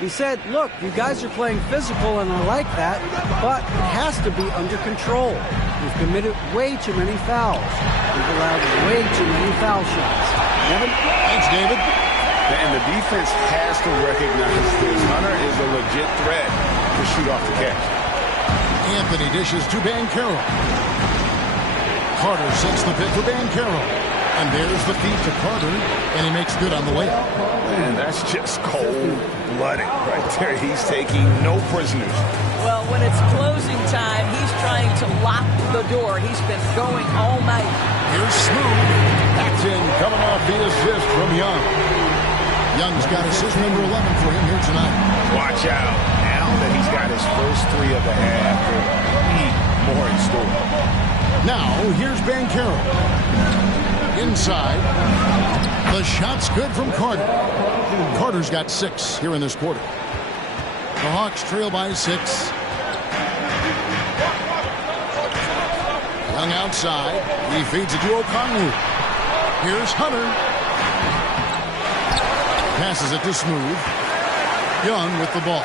He said, look, you guys are playing physical, and I like that, but it has to be under control. We've committed way too many fouls. We've allowed way too many foul shots. Kevin? Thanks, David. And the defense has to recognize this. Hunter is a legit threat to shoot off the catch. Anthony dishes to Banchero. Carter sets the pick for Banchero. And there's the feed to Carter, and he makes good on the layup. And that's just cold-blooded right there. He's taking no prisoners. Well, when it's closing time, he's trying to lock the door. He's been going all night. Here's Smooth. Back in, coming off the assist from Young. Young's got assist number 11 for him here tonight. Watch out. Now that he's got his first 3 of the half, there'll be more in store. Now, here's Banchero. Inside. The shot's good from Carter. Carter's got 6 here in this quarter. The Hawks trail by 6. Young outside. He feeds it to Okongwu. Here's Hunter. Passes it to Smooth. Young with the ball.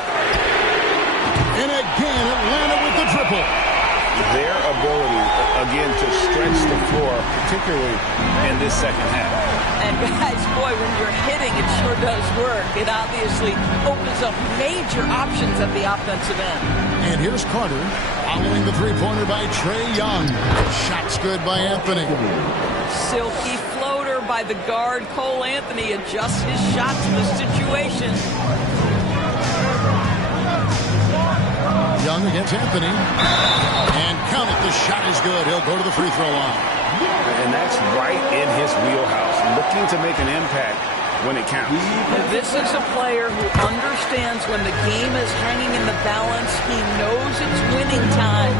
And again, Atlanta with the triple. Their ability, again, to stretch the floor, particularly in this second half. And guys, boy, when you're hitting, it sure does work. It obviously opens up major options at the offensive end. And here's Carter, following the three-pointer by Trae Young. Shot's good by Anthony. Silky floater by the guard. Cole Anthony adjusts his shot to the situation. Young against Anthony. And count it, the shot is good. He'll go to the free throw line. And that's right in his wheelhouse, looking to make an impact when it counts. This is a player who understands when the game is hanging in the balance. He knows it's winning time.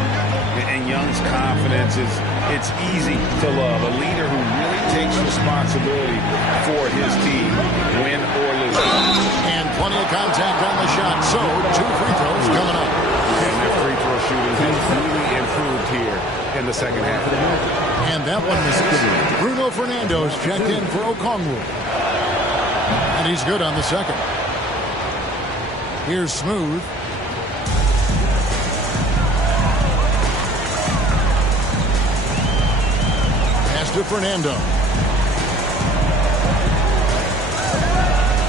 And Young's confidence it's easy to love. A leader who really takes responsibility for his team, win or lose. And plenty of contact on the shot. So, 2 free throws coming up. And their free throw shooting has really improved here in the second half. And that one misses. Bruno Fernando's checked in for Okongwu. And he's good on the second. Here's Smooth. Pass to Fernando.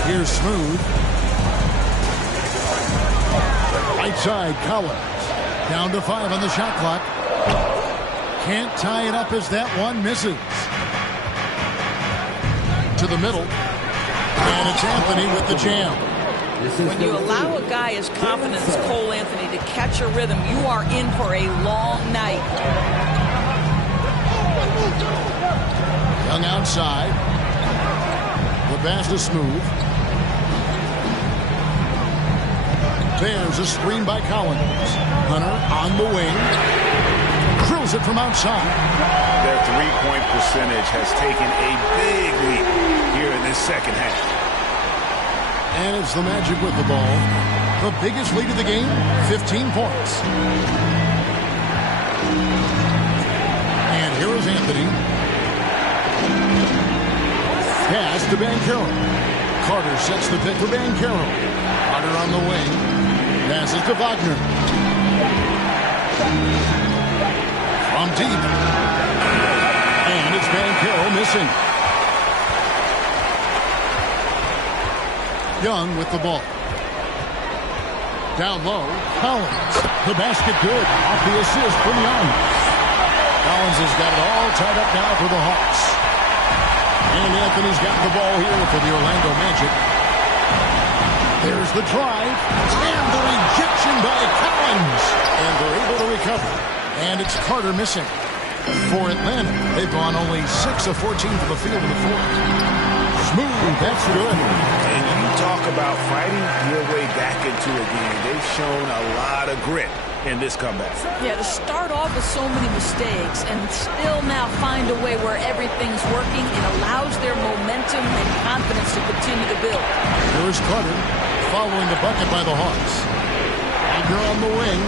Here's Smooth. Right side, Collins. Down to 5 on the shot clock. Can't tie it up as that one misses. To the middle. And it's Anthony with the jam. When you allow a guy as confident as Cole Anthony to catch a rhythm, you are in for a long night. Young outside. The pass is Smooth. There's a screen by Collins. Hunter on the wing. Drills it from outside. Their three-point percentage has taken a big leap here in this second half. And it's the Magic with the ball. The biggest lead of the game, 15 points. And here is Anthony. Pass to Banchero. Carter sets the pick for Banchero. Carter on the wing. Passes to Wagner. From deep. And it's Banchero missing. Young with the ball. Down low, Collins. The basket good. Off the assist from Young. Collins has got it all tied up now for the Hawks. And Anthony's got the ball here for the Orlando Magic. There's the drive. And the rejection by Collins. And they're able to recover. And it's Carter missing. For Atlanta, they've gone only 6 of 14 from the field in the fourth. Smooth, that's good. And you talk about fighting your way back into a game. They've shown a lot of grit in this comeback. Yeah, to start off with so many mistakes and still now find a way where everything's working, it allows their momentum and confidence to continue to build. Here's Carter following the bucket by the Hawks. Wagner on the wing.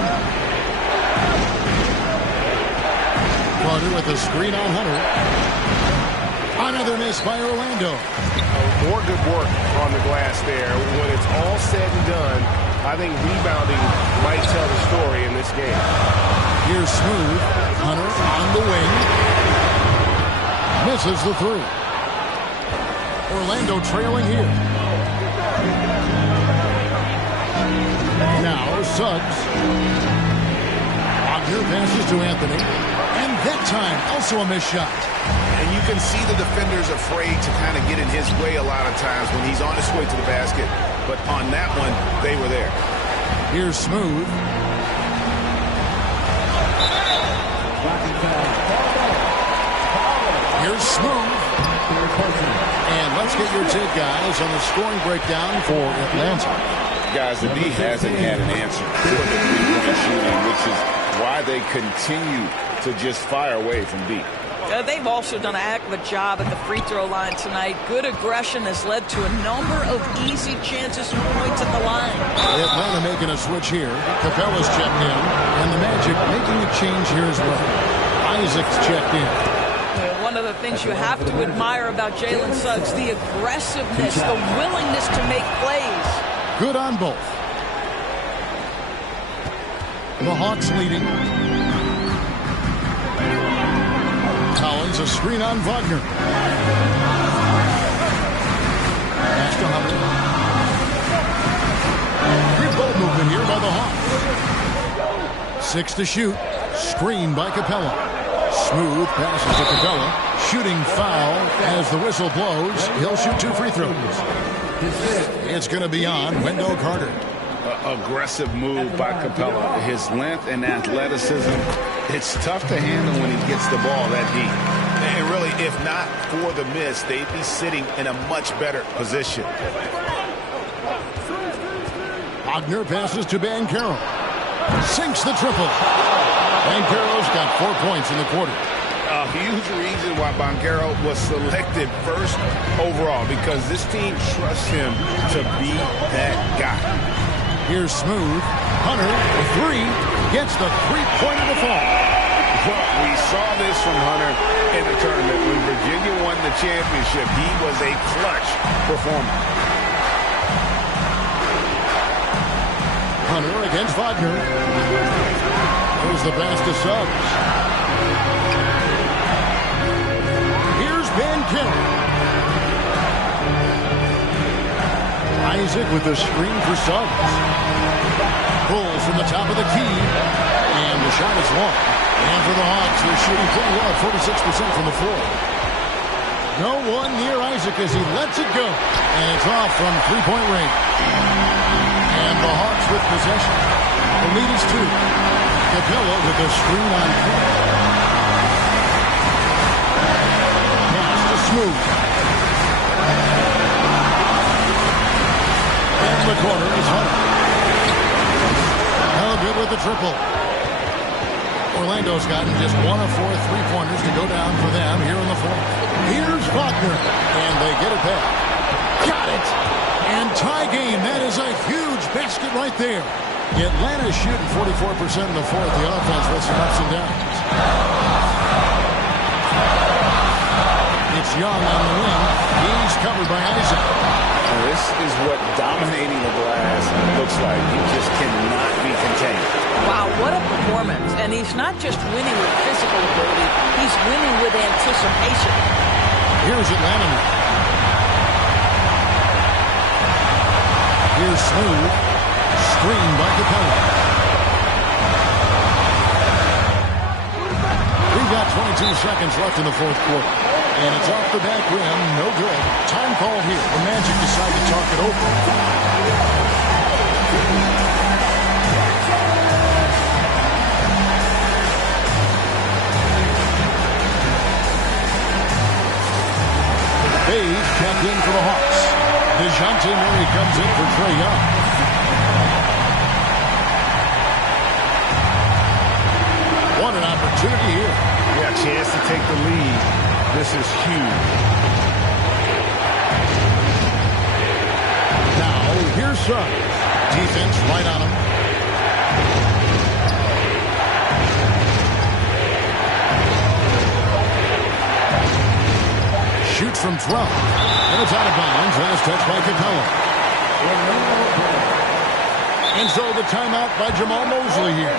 Carter with a screen on Hunter. Another miss by Orlando. More good work on the glass there. When it's all said and done, I think rebounding might tell the story in this game. Here's Smooth. Hunter on the wing. Misses the three. Orlando trailing here. Now Suggs. Wagner passes to Anthony. And that time, also a missed shot. And you can see the defender's afraid to kind of get in his way a lot of times when he's on his way to the basket. But on that one, they were there. Here's Smooth. Here's Smooth. And let's get your take, guys, on the scoring breakdown for Atlanta. Guys, the D hasn't had an answer for the three-point shooting, which is why they continue to just fire away from deep. They've also done a heck of a job at the free throw line tonight. Good aggression has led to a number of easy chances and points at the line. Atlanta making a switch here. Capella's checked in. And the Magic making a change here as well. Isaac's checked in. One of the things you have to admire about Jalen Suggs, the aggressiveness, the willingness to make plays. Good on both. The Hawks leading. Collins, a screen on Wagner. Pass to Hunter. Good ball movement here by the Hawks. 6 to shoot. Screen by Capella. Smooth passes to Capella. Shooting foul as the whistle blows. He'll shoot 2 free throws. It's going to be on Wendell Carter. Aggressive move by Capella. His length and athleticism, it's tough to handle when he gets the ball that deep. And really, if not for the miss, they'd be sitting in a much better position. Wagner passes to Banchero. Sinks the triple. Banchero's got 4 points in the quarter. A huge reason why Banchero was selected first overall, because this team trusts him to be that guy. Here's Smooth. Hunter, the 3, gets the three-pointer to fall. Well, we saw this from Hunter in the tournament. When Virginia won the championship, he was a clutch performer. Hunter against Wagner. Here's the pass to Suggs. Here's Banchero. Isaac with the screen for Suggs. Pulls from the top of the key. And the shot is long. And for the Hawks, they're shooting pretty well, 46% from the floor. No one near Isaac as he lets it go. And it's off from three-point range. And the Hawks with possession. The lead is 2. Capella with the screen on point. Pass to Smooth. And the corner is Hunter. with the triple. Orlando's gotten just 1 of 4 3-pointers to go down for them here in the fourth. Here's Wagner, and they get it back. Got it! And tie game. That is a huge basket right there. Atlanta's shooting 44% in the fourth. The offense with some ups and downs. It's Young on the wing. He's covered by Isaac. This is what dominating the glass looks like. He just cannot be contained. Wow, what a performance. And he's not just winning with physical ability, he's winning with anticipation. Here's Atlanta. Here's Smooth. Screened by Capella. We've got 22 seconds left in the fourth quarter. And it's off the back rim. No good. Time called here. The Magic decide to talk it over. Leauge checked in for the Hawks. DeJounte Murray comes in for Trae Young. What an opportunity here. Yeah, chance to take the lead. This is huge. Now, here's Suggs. Defense right on him. Shoots from 12. And it's out of bounds. Last touch by Capella. And so the timeout by Jamal Mosley here.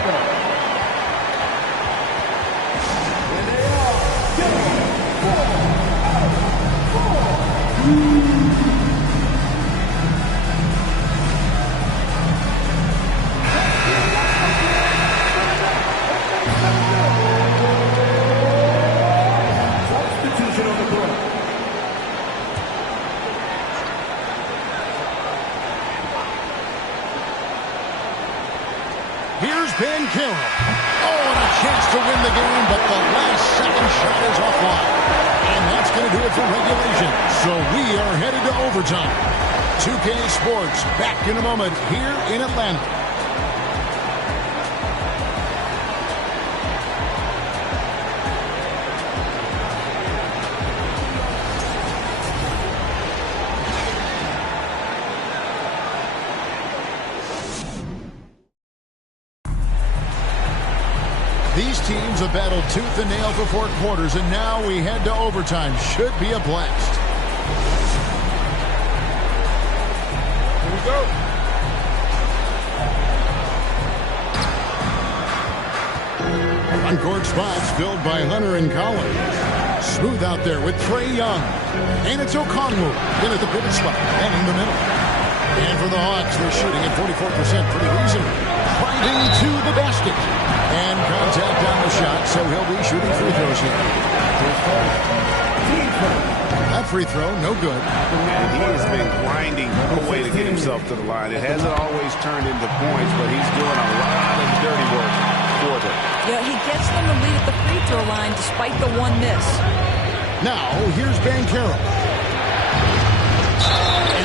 Substitution on the court. Here's Ben Carroll. Oh, and a chance to win the game, but the last second shot is offline. And that's going to do it for regulation. So we are headed to overtime. 2K Sports back in a moment here in Atlanta. These teams have battled tooth and nail for 4 quarters, and now we head to overtime. Should be a blast. Here we go. Front-court spots filled by Hunter and Collins. Smooth out there with Trae Young. And it's Okongwu in at the pivot spot and in the middle. And for the Hawks, they're shooting at 44%, pretty reasonable. Driving to the basket. And contact on the shot, so he'll be shooting free throws here. That free throw, no good. He has been grinding away to get himself to the line. It hasn't always turned into points, but he's doing a lot of dirty work for them. Yeah, he gets them to lead at the free throw line despite the one miss. Now, here's Ben Carroll.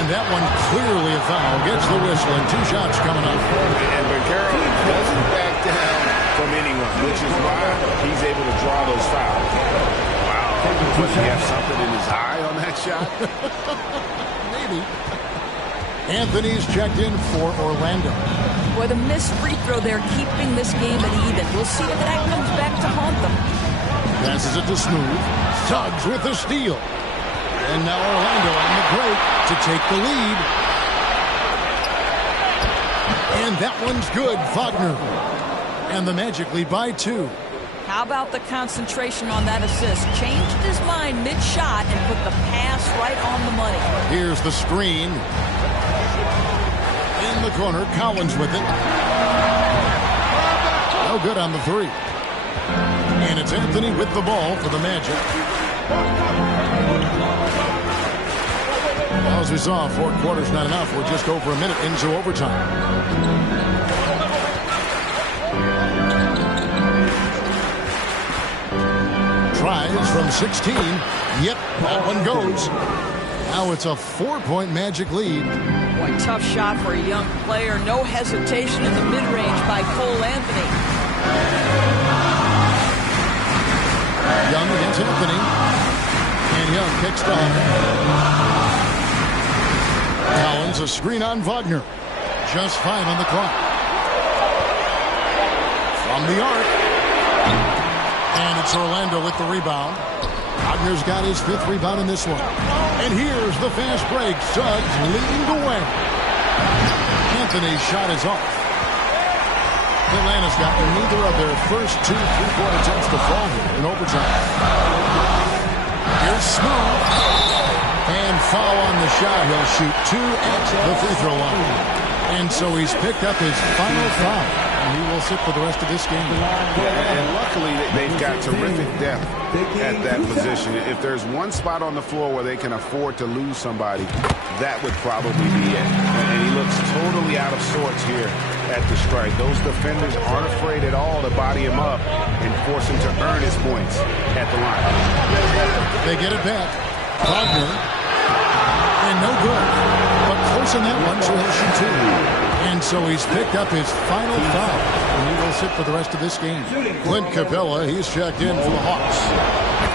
And that one clearly a foul. Gets the whistle and 2 shots coming up. And Becerra doesn't back down from anyone, which is why he's able to draw those fouls. Wow. Does he have something in his eye on that shot? Maybe. Anthony's checked in for Orlando. Boy, the missed free throw there keeping this game at even. We'll see if that comes back to haunt them. Passes it to Smooth. Suggs with the steal. And now Orlando on the break to take the lead. And that one's good, Wagner. And the Magic lead by 2. How about the concentration on that assist? Changed his mind mid-shot and put the pass right on the money. Here's the screen. In the corner, Collins with it. No good on the 3. And it's Anthony with the ball for the Magic. Well, as we saw, 4 quarters not enough. We're just over a minute into overtime. Tries from 16. Yep, that one goes. Now it's a 4-point Magic lead. Boy, tough shot for a young player. No hesitation in the mid-range by Cole Anthony. Young against Anthony. And Young picks up. Collins, a screen on Wagner. Just 5 on the clock. From the arc. And it's Orlando with the rebound. Wagner's got his 5th rebound in this one. And here's the fast break. Suggs leading the way. Anthony's shot is off. Atlanta's got neither of their first 2 3-point attempts to fall here in overtime. Here's Smooth. And foul on the shot. He'll shoot 2 at the free throw line. And so he's picked up his final foul. And he will sit for the rest of this game. And luckily, they've got terrific depth at that position. If there's one spot on the floor where they can afford to lose somebody, that would probably be it. And he looks totally out of sorts here at the stripe. Those defenders aren't afraid at all to body him up and force him to earn his points at the line. They get it back. Wagner. And no good. But close in that one, so he'll shoot 2. And so he's picked up his final foul. And he will sit for the rest of this game. Clint Capella, he's checked in for the Hawks.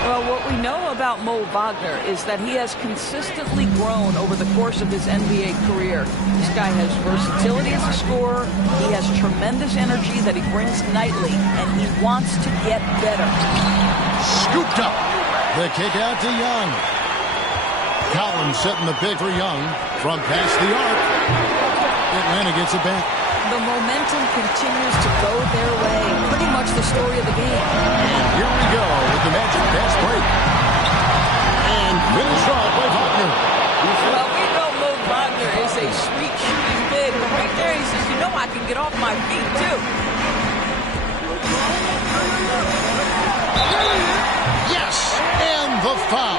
Well, what we know about Mo Wagner is that he has consistently grown over the course of his NBA career. This guy has versatility as a scorer. He has tremendous energy that he brings nightly, and he wants to get better. Scooped up. The kick out to Young. Collins setting the big for Young from past the arc. Atlanta gets it back. The momentum continues to go their way. Pretty much the story of the game. And here we go with the Magic fast break. And finished off by Wagner. Well, we know Mo Wagner is a sweet shooting big, but right there he says, you know I can get off my feet too. Yes! And the foul.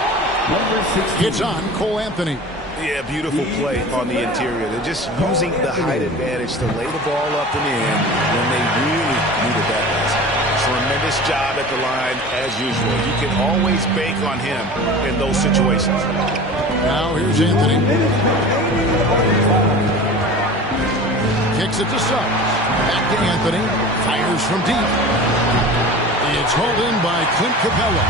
It's on Cole Anthony. Yeah, beautiful play on the interior. They're just using the height advantage to lay the ball up and in when they really needed that basket. Tremendous job at the line as usual. You can always bank on him in those situations. Now here's Anthony. Kicks it to Suggs. Back to Anthony. Fires from deep. It's hauled in by Clint Capella.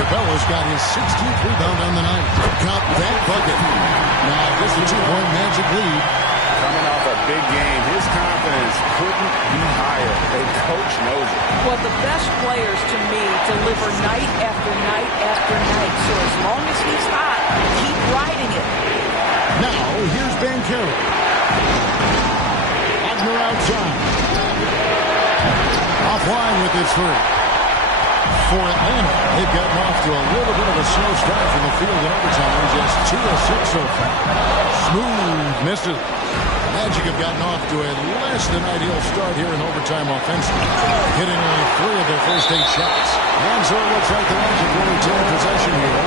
Capella's got his 16th rebound on the night. Got that bucket. Now just a 2-point Magic lead. Coming off a big game, his confidence couldn't be higher. The coach knows it. Well, the best players to me deliver night after night after night. So as long as he's hot, keep riding it. Now here's Banchero. Wagner outside. Offline with his 3. For Atlanta, they've gotten off to a little bit of a slow start from the field in overtime. Just 2 of 6 so far. Smooth misses. Magic have gotten off to a less than ideal start here in overtime offensively, hitting only 3 of their first 8 shots. And so it looks like the Magic will retain possession here.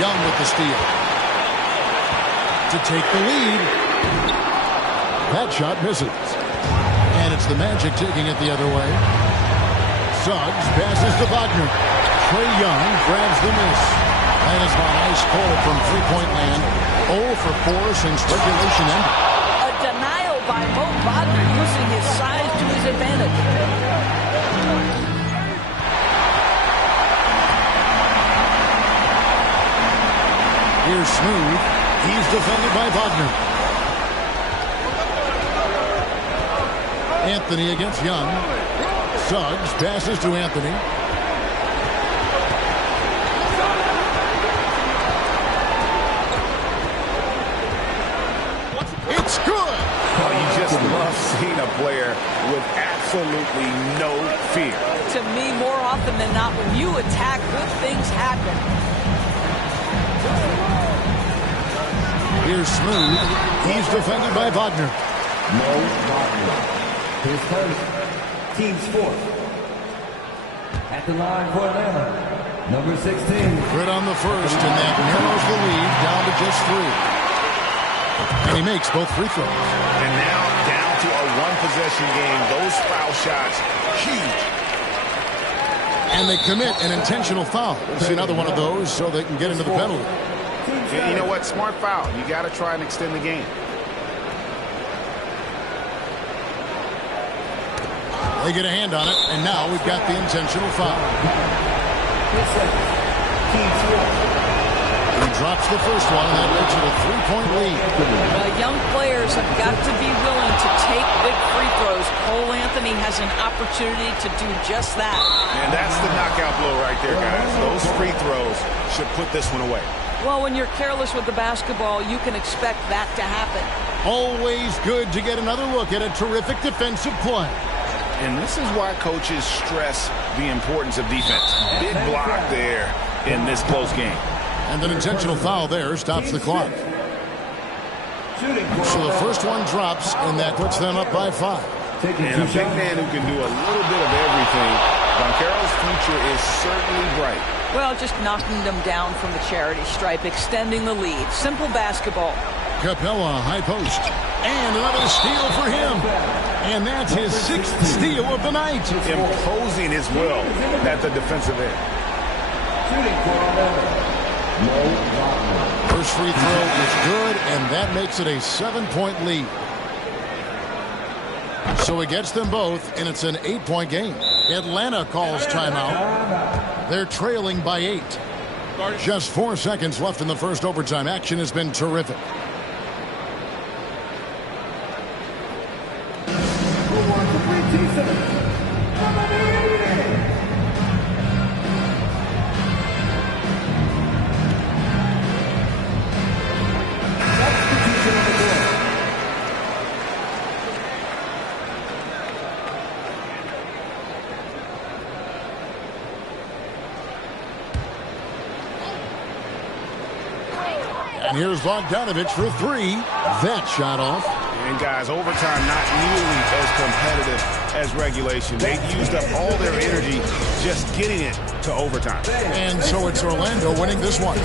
Young with the steal. To take the lead. That shot misses. And it's the Magic taking it the other way. Suggs passes to Wagner. Trae Young grabs the miss. That is not ice cold from three-point land. 0 for 4 since regulation ended. A denial by Mo Wagner using his size to his advantage. Here's Smooth. He's defended by Wagner. Anthony against Young. Suggs passes to Anthony. It's good. Oh, you just love seeing a player with absolutely no fear. To me, more often than not, when you attack, good things happen. Here's Smooth. He's defended by Wagner. Mo Wagner. His first, team's 4th. At the line for Atlanta, number 16. Good on the first, and that narrows the lead down to just 3. And he makes both free throws. And now down to a 1-possession possession game. Those foul shots, huge. And they commit an intentional foul. We'll see another one of those so they can get into the penalty. You know what? Smart foul. You got to try and extend the game. They get a hand on it, and now we've got the intentional foul. He drops the first one, and that makes it a 3-point lead. Young players have got to be willing to take big free throws. Cole Anthony has an opportunity to do just that. And that's the knockout blow right there, guys. Those free throws should put this one away. Well, when you're careless with the basketball, you can expect that to happen. Always good to get another look at a terrific defensive play. And this is why coaches stress the importance of defense. Big block there in this close game. And an intentional foul there stops the clock. So the first one drops, and that puts them up by 5. And a big man who can do a little bit of everything. Banchero's future is certainly bright. Well, just knocking them down from the charity stripe, extending the lead. Simple basketball. Capella, high post. And another steal for him. And that's his 6th steal of the night. Imposing his will at the defensive end. First free throw is good, and that makes it a 7-point lead. So it gets them both, and it's an 8-point game. Atlanta calls timeout. They're trailing by 8. Just 4 seconds left in the first overtime. Action has been terrific. And here's Bogdanovich for 3. That shot off. And guys, overtime not nearly as competitive as regulation. They used up all their energy just getting it to overtime. And so it's Orlando winning this one.